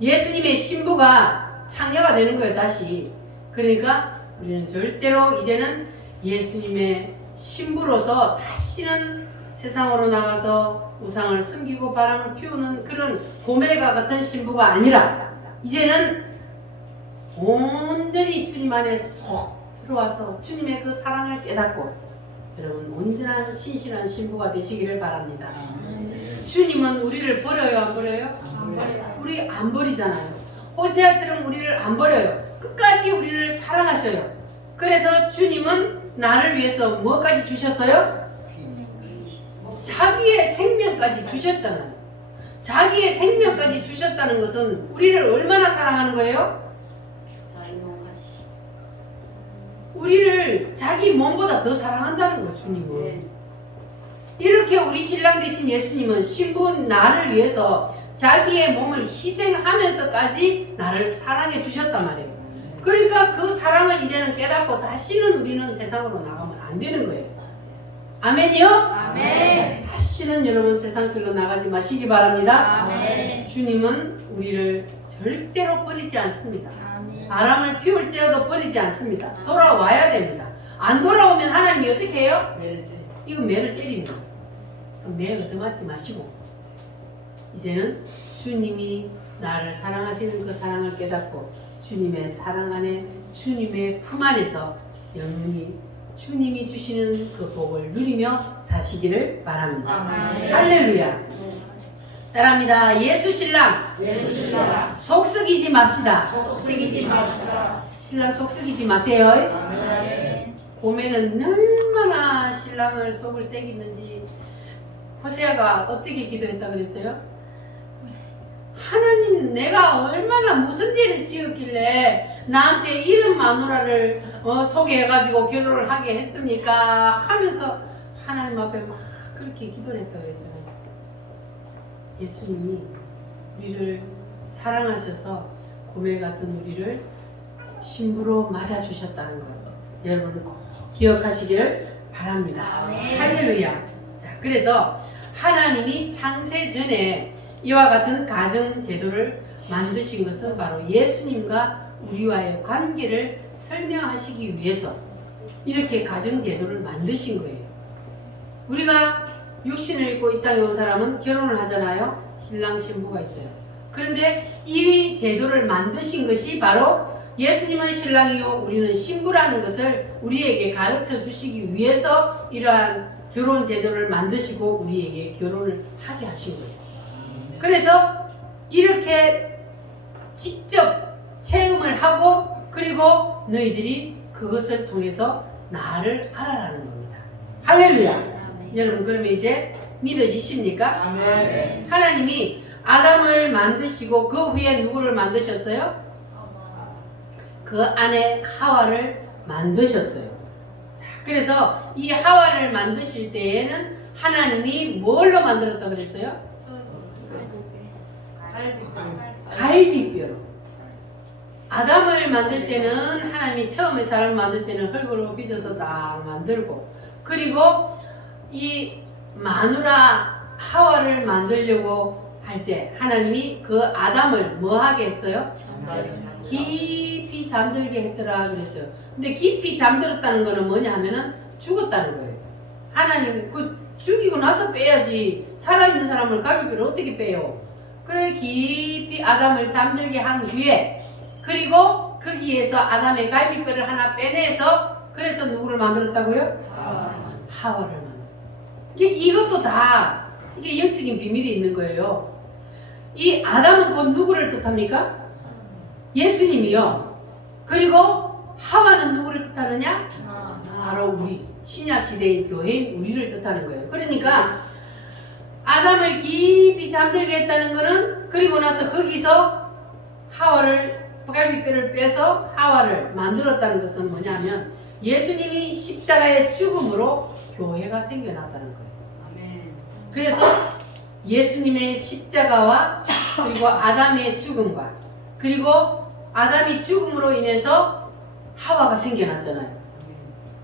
예수님의 신부가 창녀가 되는 거예요. 다시. 그러니까 우리는 절대로 이제는 예수님의 신부로서 다시는 세상으로 나가서 우상을 섬기고 바람을 피우는 그런 고멜과 같은 신부가 아니라 이제는 온전히 주님 안에 쏙 들어와서 주님의 그 사랑을 깨닫고 여러분 온전한 신실한 신부가 되시기를 바랍니다. 주님은 우리를 버려요 안 버려요? 안 버려요. 우리 안 버리잖아요. 호세아처럼 우리를 안 버려요. 끝까지 우리를 사랑하셔요. 그래서 주님은 나를 위해서 뭐까지 주셨어요? 자기의 생명까지 주셨잖아요. 자기의 생명까지 주셨다는 것은 우리를 얼마나 사랑하는 거예요? 우리를 자기 몸보다 더 사랑한다는 거예요. 주님은. 이렇게 우리 신랑 되신 예수님은 신부 나를 위해서 자기의 몸을 희생하면서까지 나를 사랑해 주셨단 말이에요. 그러니까 그 사랑을 이제는 깨닫고 다시는 우리는 세상으로 나가면 안 되는 거예요. 아멘이요? 아멘. 다시는 여러분 세상길로 나가지 마시기 바랍니다. 아멘. 주님은 우리를 절대로 버리지 않습니다. 아멘. 바람을 피울지라도 버리지 않습니다. 돌아와야 됩니다. 안 돌아오면 하나님이 어떻게 해요? 이거 매를 때리는 거예요. 매 얻어맞지 마시고 이제는 주님이 나를 사랑하시는 그 사랑을 깨닫고 주님의 사랑 안에 주님의 품 안에서 영원히 주님이 주시는 그 복을 누리며 사시기를 바랍니다. 아멘. 할렐루야. 따라합니다. 예수 신랑 속썩이지 맙시다. 속삭이지 맙시다. 신랑 속썩이지 마세요. 아멘. 고멜은 얼마나 신랑을 속을 새기는지 호세아가 어떻게 기도했다 그랬어요? 하나님 내가 얼마나 무슨 죄를 지었길래 나한테 이런 마누라를 소개해가지고 결혼을 하게 했습니까? 하면서 하나님 앞에 막 그렇게 기도를 했다 그랬잖아요. 예수님이 우리를 사랑하셔서 고멜 같은 우리를 신부로 맞아주셨다는 것 여러분 꼭 기억하시기를 바랍니다. 아멘. 할렐루야. 자, 그래서 하나님이 창세 전에 이와 같은 가정 제도를 만드신 것은 바로 예수님과 우리와의 관계를 설명하시기 위해서 이렇게 가정 제도를 만드신 거예요. 우리가 육신을 입고 이 땅에 온 사람은 결혼을 하잖아요. 신랑 신부가 있어요. 그런데 이 제도를 만드신 것이 바로 예수님은 신랑이요 우리는 신부라는 것을 우리에게 가르쳐 주시기 위해서 이러한 결혼 제도를 만드시고 우리에게 결혼을 하게 하신 거예요. 그래서 이렇게 직접 체험을 하고 그리고 너희들이 그것을 통해서 나를 알아라는 겁니다. 할렐루야. 아멘. 여러분 그러면 이제 믿어지십니까? 아멘. 하나님이 아담을 만드시고 그 후에 누구를 만드셨어요? 그 안에 하와를 만드셨어요. 자, 그래서 이 하와를 만드실 때에는 하나님이 뭘로 만들었다 그랬어요? 갈비뼈로. 아담을 만들 때는 하나님이 처음에 사람을 만들 때는 흙으로 빚어서 딱 만들고 그리고 이 마누라 하와를 만들려고 할 때 하나님이 그 아담을 뭐 하게 했어요? 깊이 잠들게 했더라 그랬어요. 근데 깊이 잠들었다는 거는 뭐냐 하면은 죽었다는 거예요. 하나님이 그 죽이고 나서 빼야지 살아있는 사람을 갈비뼈를 어떻게 빼요? 그래 깊이 아담을 잠들게 한 뒤에 그리고 거기에서 아담의 갈비뼈를 하나 빼내서 그래서 누구를 만들었다고요? 하와를 만들었어요. 이것도 다 이게 영적인 비밀이 있는 거예요. 이 아담은 곧 누구를 뜻합니까? 예수님이요. 그리고 하와는 누구를 뜻하느냐? 바로 우리 신약 시대의 교회인 우리를 뜻하는 거예요. 그러니까 아담을 깊이 잠들게 했다는 것은 그리고 나서 거기서 하와를 갈비뼈를 빼서 하와를 만들었다는 것은 뭐냐면 예수님이 십자가의 죽음으로 교회가 생겨났다는 거예요. 아멘. 그래서 예수님의 십자가와 그리고 아담의 죽음과 그리고 아담이 죽음으로 인해서 하와가 생겨났잖아요.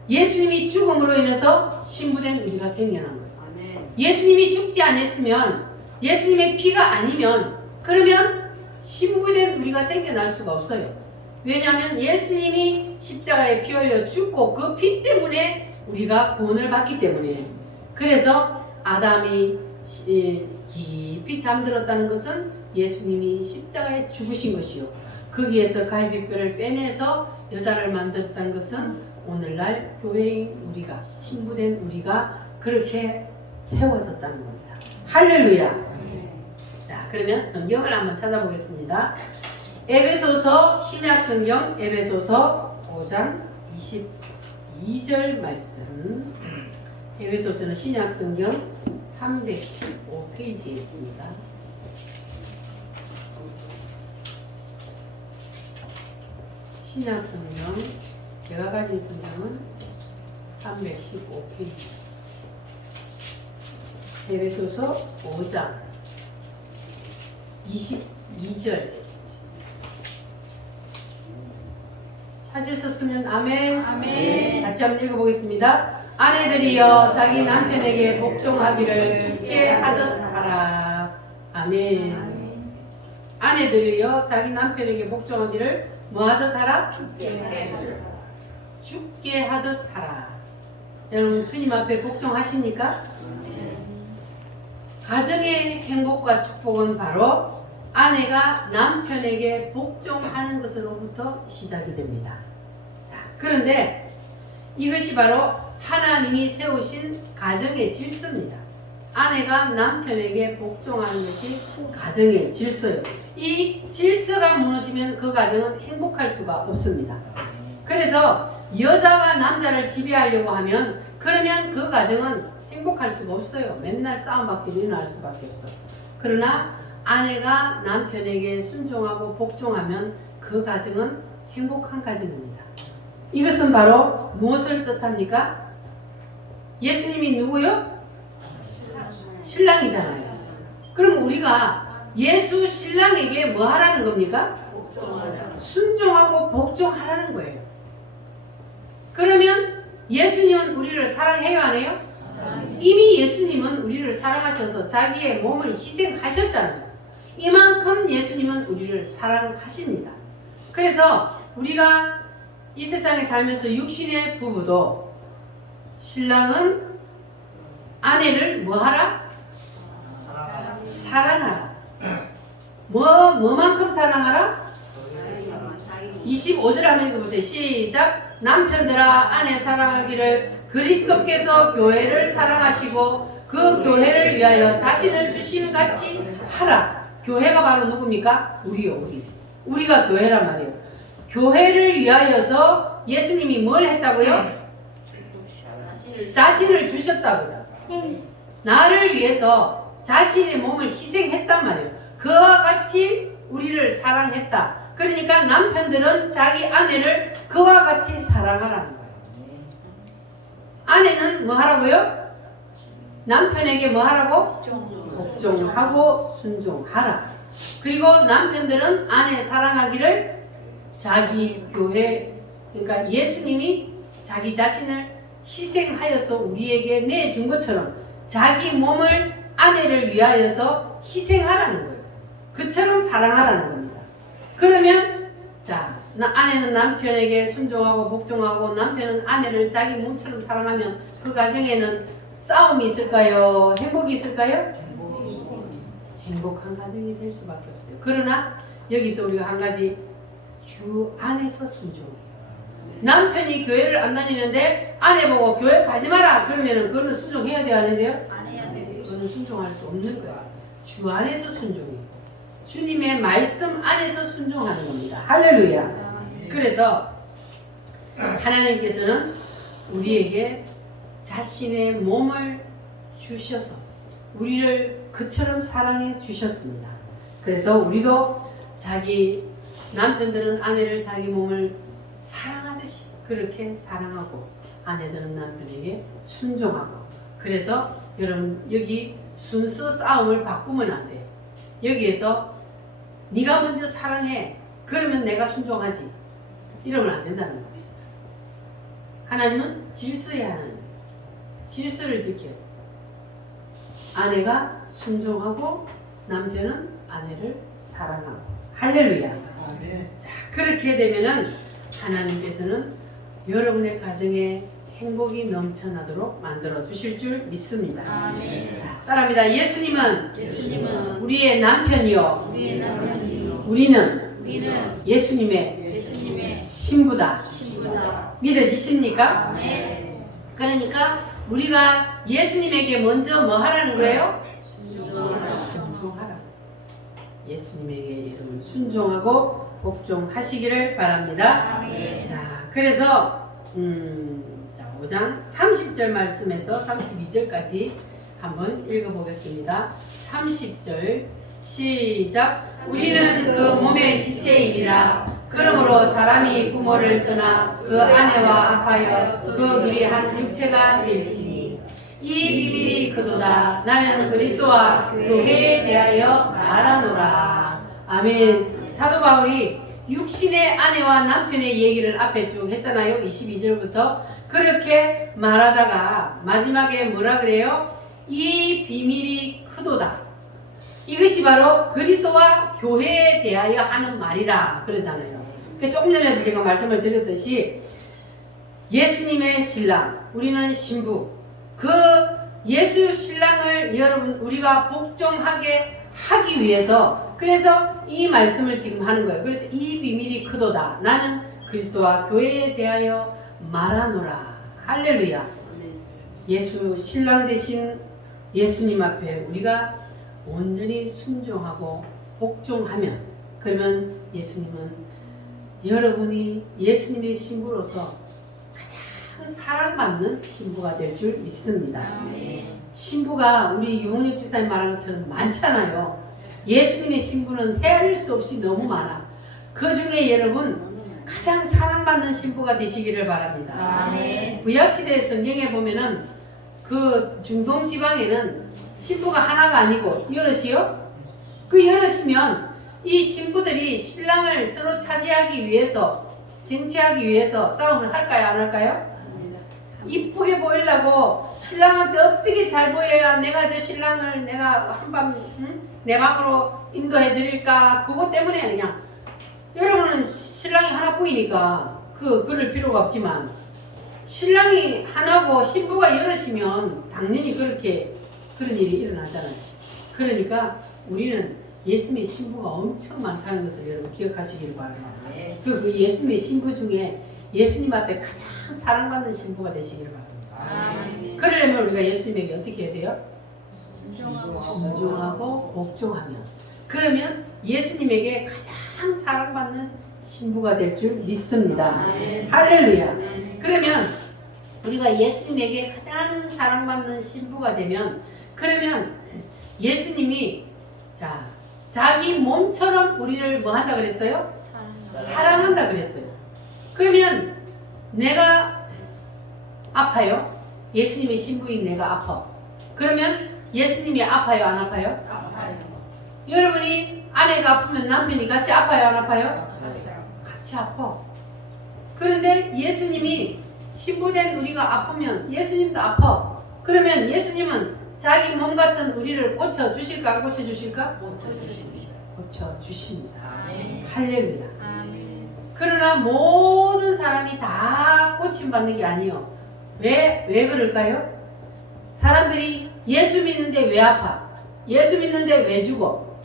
예수님이 죽음으로 인해서 신부된 우리가 생겨난 거예요. 아멘. 예수님이 죽지 않았으면 예수님의 피가 아니면 그러면 신부된 우리가 생겨날 수가 없어요. 왜냐하면 예수님이 십자가에 피 흘려 죽고 그 피 때문에 우리가 구원을 받기 때문이에요. 그래서 아담이 깊이 잠들었다는 것은 예수님이 십자가에 죽으신 것이요. 거기에서 갈비뼈를 빼내서 여자를 만들었다는 것은 오늘날 교회인 우리가 신부된 우리가 그렇게 세워졌다는 겁니다. 할렐루야. 자, 그러면 성경을 한번 찾아보겠습니다. 에베소서 신약성경 에베소서 5장 22절 말씀. 에베소서는 신약성경 315페이지에 있습니다. 신약성경 제가 가진 성경은 315페이지. 에베소서 5장 22절 찾으셨으면 아멘. 아멘. 같이 한번 읽어보겠습니다. 아내들이여 자기 남편에게 복종하기를 죽게 하듯 하라. 아멘. 아내들이여 자기 남편에게 복종하기를 뭐 하듯 하라? 죽게 하듯 하라. 여러분 주님 앞에 복종하십니까? 가정의 행복과 축복은 바로 아내가 남편에게 복종하는 것으로부터 시작이 됩니다. 자, 그런데 이것이 바로 하나님이 세우신 가정의 질서입니다. 아내가 남편에게 복종하는 것이 가정의 질서예요. 이 질서가 무너지면 그 가정은 행복할 수가 없습니다. 그래서 여자가 남자를 지배하려고 하면 그러면 그 가정은 행복할 수가 없어요. 맨날 싸움박질이 일어날 수밖에 없어. 그러나 아내가 남편에게 순종하고 복종하면 그 가정은 행복한 가정입니다. 이것은 바로 무엇을 뜻합니까? 예수님이 누구요? 신랑이잖아요. 그럼 우리가 예수 신랑에게 뭐 하라는 겁니까? 순종하고 복종하라는 거예요. 그러면 예수님은 우리를 사랑해요, 안 해요? 이미 예수님은 우리를 사랑하셔서 자기의 몸을 희생하셨잖아요. 이만큼 예수님은 우리를 사랑하십니다. 그래서 우리가 이 세상에 살면서 육신의 부부도 신랑은 아내를 뭐 하라? 사랑하라. 뭐만큼 사랑하라? 25절 한번 읽어보세요. 시작. 남편들아 아내 사랑하기를 그리스도께서 교회를 사랑하시고 그 교회를 위하여 자신을 주심 같이 하라. 교회가 바로 누굽니까? 우리요, 우리. 우리가 교회란 말이에요. 교회를 위하여서 예수님이 뭘 했다고요? 자신을 주셨다고요. 나를 위해서 자신의 몸을 희생했단 말이에요. 그와 같이 우리를 사랑했다. 그러니까 남편들은 자기 아내를 그와 같이 사랑하라는 거예요. 아내는 뭐 하라고요? 남편에게 뭐 하라고? 복종하고 순종하라. 그리고 남편들은 아내 사랑하기를 자기 교회, 그러니까 예수님이 자기 자신을 희생하여서 우리에게 내준 것처럼 자기 몸을 아내를 위하여서 희생하라는 거예요. 그처럼 사랑하라는 겁니다. 그러면 자, 아내는 남편에게 순종하고 복종하고 남편은 아내를 자기 몸처럼 사랑하면 그 가정에는 싸움이 있을까요? 행복이 있을까요? 행복한 가정이 될 수밖에 없어요. 그러나 여기서 우리가 한 가지 주 안에서 순종해요. 남편이 교회를 안 다니는데 아내 보고 교회 가지 마라 그러면은 그거는 순종해야 돼요, 안 해야 돼요? 안 해야 돼요. 그거는 순종할 수 없는 거야. 주 안에서 순종해요. 주님의 말씀 안에서 순종하는 겁니다. 할렐루야. 그래서 하나님께서는 우리에게 자신의 몸을 주셔서 우리를 그처럼 사랑해 주셨습니다. 그래서 우리도 자기 남편들은 아내를 자기 몸을 사랑하듯이 그렇게 사랑하고 아내들은 남편에게 순종하고. 그래서 여러분 여기 순서 싸움을 바꾸면 안 돼요. 여기에서 네가 먼저 사랑해 그러면 내가 순종하지 이러면 안 된다는 거예요. 하나님은 질서해야 하는 질서를 지켜요. 아내가 순종하고 남편은 아내를 사랑하고. 할렐루야. 자, 그렇게 되면은 하나님께서는 여러분의 가정에 행복이 넘쳐나도록 만들어 주실 줄 믿습니다. 아멘. 자, 따라합니다. 예수님은 예수님은 우리의 남편이요 우리의 남편이요 우리는 우리는 예수님의 예수님의 신부다. 신부다. 믿어지십니까? 아멘. 그러니까 우리가 예수님에게 먼저 뭐 하라는 거예요? 순종하라. 예수님에게 여러분 순종하고 복종하시기를 바랍니다. 아멘. 자, 그래서 자, 5장 30절 말씀에서 32절까지 한번 읽어보겠습니다. 30절 시작. 우리는 그 몸의 지체이니라. 그러므로 사람이 부모를 떠나 그 아내와 합하여 그 둘이 한 육체가 될지니 이 비밀이 크도다. 나는 그리스도와 교회에 대하여 말하노라. 아멘. 사도 바울이 육신의 아내와 남편의 얘기를 앞에 쭉 했잖아요. 22절부터 그렇게 말하다가 마지막에 뭐라 그래요? 이 비밀이 크도다. 이것이 바로 그리스도와 교회에 대하여 하는 말이라 그러잖아요. 조금 전에도 제가 말씀을 드렸듯이 예수님의 신랑, 우리는 신부, 그 예수 신랑을 여러분 우리가 복종하게 하기 위해서 그래서 이 말씀을 지금 하는 거예요. 그래서 이 비밀이 크도다. 나는 그리스도와 교회에 대하여 말하노라. 할렐루야. 예수 신랑 되신 예수님 앞에 우리가 온전히 순종하고 복종하면 그러면 예수님은 여러분이 예수님의 신부로서 가장 사랑받는 신부가 될 줄 믿습니다. 아멘. 신부가 우리 유홍립 집사님 말한 것처럼 많잖아요. 예수님의 신부는 헤아릴 수 없이 너무 많아. 그 중에 여러분 가장 사랑받는 신부가 되시기를 바랍니다. 아멘. 구약시대 성경에 보면은 그 중동 지방에는 신부가 하나가 아니고 여럿이요. 그 여럿이면 이 신부들이 신랑을 서로 차지하기 위해서 쟁취하기 위해서 싸움을 할까요? 안 할까요? 이쁘게 보이려고 신랑한테 어떻게 잘 보여야 내가 저 신랑을 내가 한밤 내 방으로 인도해 드릴까? 그것 때문에 그냥 여러분은 신랑이 하나뿐이니까 그럴 필요가 없지만 신랑이 하나고 신부가 여럿이면 당연히 그렇게 그런 일이 일어나잖아요. 그러니까 우리는 예수님의 신부가 엄청 많다는 것을 여러분 기억하시길 바랍니다. 그 예수님의 신부 중에 예수님 앞에 가장 사랑받는 신부가 되시길 바랍니다. 아멘. 그러려면 우리가 예수님에게 어떻게 해야 돼요? 순종하고 순종하고 복종하면 그러면 예수님에게 가장 사랑받는 신부가 될 줄 믿습니다. 아멘. 할렐루야. 아멘. 그러면 우리가 예수님에게 가장 사랑받는 신부가 되면 그러면 예수님이 자기 몸처럼 우리를 뭐 한다 그랬어요? 사랑한다 그랬어요. 그러면 내가 아파요. 예수님의 신부인 내가 아파. 그러면 예수님이 아파요, 안 아파요? 아파요. 여러분이 아내가 아프면 남편이 같이 아파요, 안 아파요? 같이 아파. 그런데 예수님이 신부된 우리가 아프면 예수님도 아파. 그러면 예수님은 자기 몸 같은 우리를 고쳐주실까 안 고쳐주실까? 고쳐주십니다. 아멘. 할렐루야. 아멘. 그러나 모든 사람이 다 고침받는 게 아니에요. 왜 그럴까요? 사람들이 예수 믿는데 왜 아파? 예수 믿는데 왜 죽어?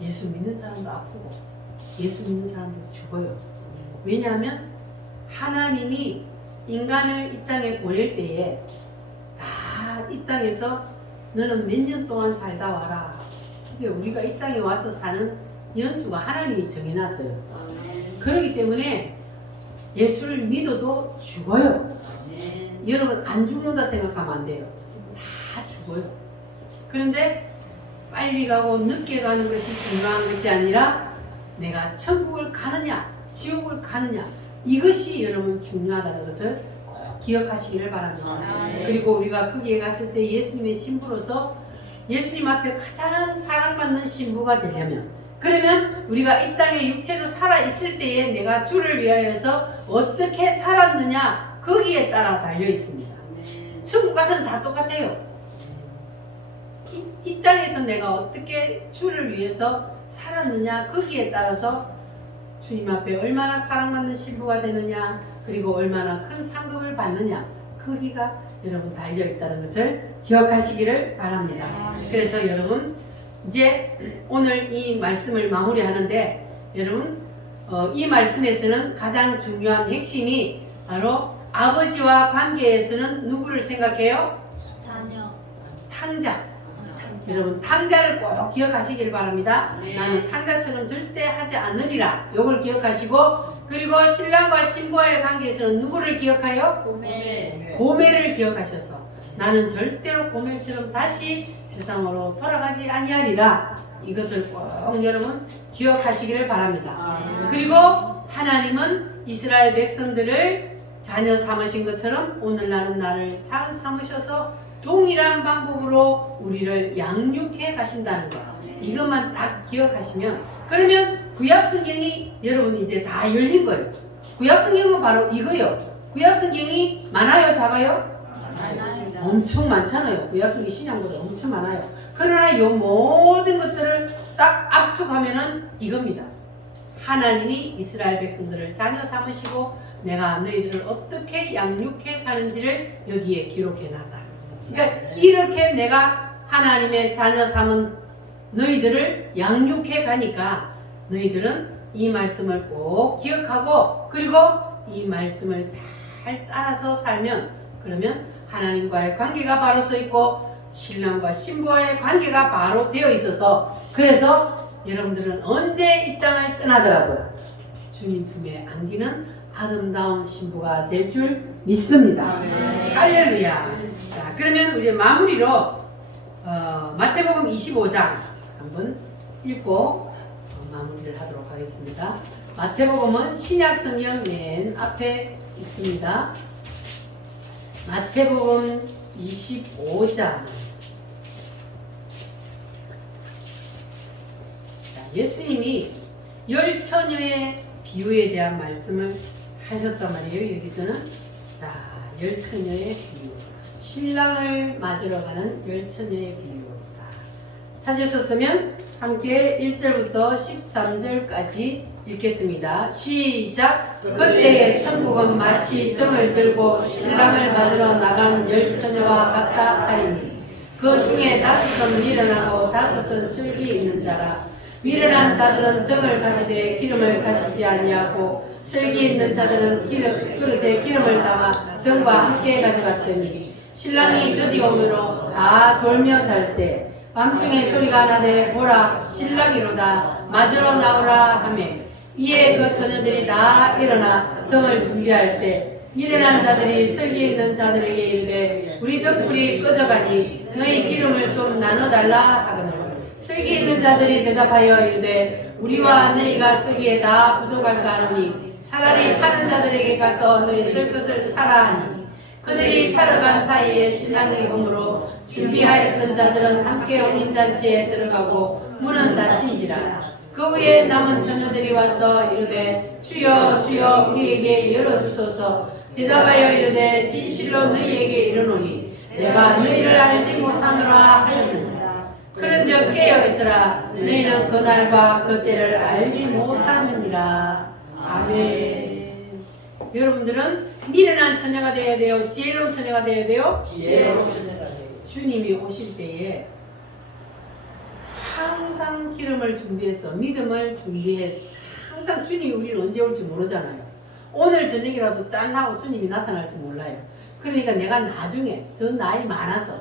예수 믿는 사람도 아프고 예수 믿는 사람도 죽어요. 왜냐하면 하나님이 인간을 이 땅에 보낼 때에 다 이 땅에서 너는 몇 년 동안 살다 와라. 그게 우리가 이 땅에 와서 사는 연수가 하나님이 정해놨어요. 그렇기 때문에 예수를 믿어도 죽어요. 아멘. 여러분 안 죽는다 생각하면 안 돼요. 다 죽어요. 그런데 빨리 가고 늦게 가는 것이 중요한 것이 아니라 내가 천국을 가느냐 지옥을 가느냐 이것이 여러분 중요하다는 것을 꼭 기억하시기를 바랍니다. 그리고 우리가 거기에 갔을 때 예수님의 신부로서 예수님 앞에 가장 사랑받는 신부가 되려면 그러면 우리가 이 땅에 육체로 살아있을 때에 내가 주를 위하여서 어떻게 살았느냐 거기에 따라 달려 있습니다. 천국 가서는 다 똑같아요. 이 땅에서 내가 어떻게 주를 위해서 살았느냐 거기에 따라서 주님 앞에 얼마나 사랑받는 신부가 되느냐 그리고 얼마나 큰 상급을 받느냐 거기가 여러분 달려있다는 것을 기억하시기를 바랍니다. 그래서 여러분 이제 오늘 이 말씀을 마무리하는데 여러분 이 말씀에서는 가장 중요한 핵심이 바로 아버지와 관계에서는 누구를 생각해요? 자녀. 탕자. 탕자. 여러분 탕자를 꼭 기억하시길 바랍니다. 네. 나는 탕자처럼 절대 하지 않으리라. 요걸 기억하시고 그리고 신랑과 신부와의 관계에서는 누구를 기억하여? 고멜. 고멜을 기억하셔서 나는 절대로 고멜처럼 다시 세상으로 돌아가지 아니하리라. 이것을 꼭 여러분 기억하시기를 바랍니다. 그리고 하나님은 이스라엘 백성들을 자녀 삼으신 것처럼 오늘날은 나를 잘 삼으셔서 동일한 방법으로 우리를 양육해 가신다는 것. 이것만 딱 기억하시면 그러면 구약성경이 여러분 이제 다 열린 거예요. 구약성경은 바로 이거요. 구약성경이 많아요? 작아요? 많아요. 엄청 많잖아요. 구약성경 신약보다 엄청 많아요. 그러나 이 모든 것들을 딱 압축하면은 이겁니다. 하나님이 이스라엘 백성들을 자녀 삼으시고 내가 너희들을 어떻게 양육해 가는지를 여기에 기록해 놨다. 그러니까 이렇게 내가 하나님의 자녀 삼은 너희들을 양육해 가니까 너희들은 이 말씀을 꼭 기억하고 그리고 이 말씀을 잘 따라서 살면 그러면 하나님과의 관계가 바로 서 있고 신랑과 신부와의 관계가 바로 되어 있어서 그래서 여러분들은 언제 이 땅을 떠나더라도 주님 품에 안기는 아름다운 신부가 될 줄 믿습니다. 할렐루야. 자, 그러면 우리 마무리로 마태복음 25장 한번 읽고 마무리를 하도록 하겠습니다. 마태복음은 신약성경 맨 앞에 있습니다. 마태복음 25장. 예수님이 열 처녀의 비유에 대한 말씀을 하셨단 말이에요. 여기서는 자, 열 처녀의 비유. 신랑을 맞으러 가는 열 처녀의 비유. 찾으셨으면 함께 1절부터 13절까지 읽겠습니다. 시작! 그때의 천국은 마치 등을 들고 신랑을 맞으러 나간 열 처녀와 같다 하리니 그 중에 5은 미련하고 5은 슬기 있는 자라. 미련한 자들은 등을 가지되 기름을 가지지 아니하고 슬기 있는 자들은 그릇에 기름을 담아 등과 함께 가져갔더니 신랑이 드디어 오므로 다 졸며 잘세. 밤중에 소리가 나되 보라 신랑이로다 맞으러 나오라 하매 이에 그 처녀들이 다 일어나 등을 준비할세. 미련한 자들이 슬기 있는 자들에게 이르되 우리 등불이 꺼져가니 너희 기름을 좀 나눠달라 하거늘 슬기 있는 자들이 대답하여 이르되 우리와 너희가 쓰기에 다 부족할까 하노니 차라리 파는 자들에게 가서 너희 쓸 것을 사라 하니 그들이 사러 간 사이에 신랑이 오므로 준비하였던 자들은 함께 혼인잔치에 들어가고 문은 닫힌지라. 그 후에 남은 처녀들이 와서 이르되 주여 주여 우리에게 열어주소서. 대답하여 이르되 진실로 너희에게 이르노니 내가 너희를 알지 못하노라 하였느니라. 그런즉 깨어있으라. 너희는 그날과 그때를 알지 못하느니라. 아멘. 여러분들은 미련한 처녀가 되어야 돼요? 지혜로운 처녀가 되어야 돼요? 지혜로운 주님이 오실 때에 항상 기름을 준비해서 믿음을 준비해. 항상 주님이 우리를 언제 올지 모르잖아요. 오늘 저녁이라도 짠하고 주님이 나타날지 몰라요. 그러니까 내가 나중에 더 나이 많아서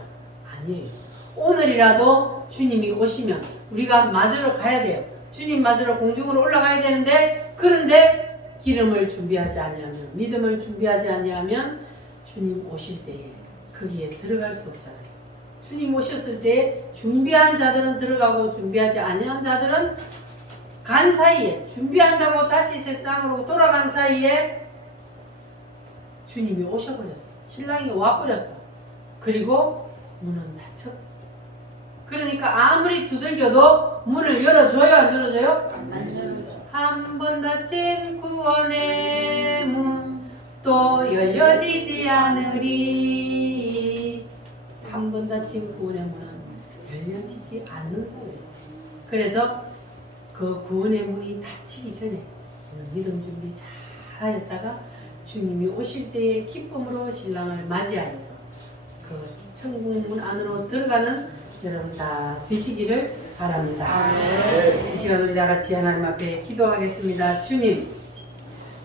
아니에요. 오늘이라도 주님이 오시면 우리가 맞으러 가야 돼요. 주님 맞으러 공중으로 올라가야 되는데 그런데 기름을 준비하지 아니하면, 믿음을 준비하지 아니하면 주님 오실 때에 거기에 들어갈 수 없잖아요. 주님 오셨을 때 준비한 자들은 들어가고 준비하지 아니한 자들은 간 사이에, 준비한다고 다시 세상으로 돌아간 사이에 주님이 오셔버렸어. 신랑이 와버렸어. 그리고 문은 닫혀. 그러니까 아무리 두들겨도 문을 열어줘요, 안 열어줘요? 안 열어줘. 한 번 닫힌 구원의 문 또 열려지지 않으리. 한 번 닫힌 구원의 문은 열려지지 않는다고 했어요. 그래서 그 구원의 문이 닫히기 전에 믿음 준비 잘 하였다가 주님이 오실 때의 기쁨으로 신랑을 맞이하여서 그 천국문 안으로 들어가는 여러분 다 되시기를 바랍니다. 이 시간 우리 다 같이 하나님 앞에 기도하겠습니다. 주님,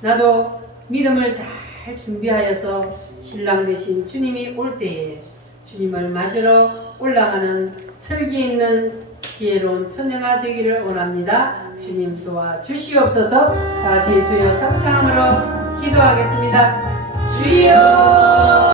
나도 믿음을 잘 준비하여서 신랑 되신 주님이 올 때에 주님을 맞으러 올라가는 슬기 있는 지혜로운 처녀가 되기를 원합니다. 주님 도와주시옵소서. 다 같이 주여 삼창함으로 기도하겠습니다. 주여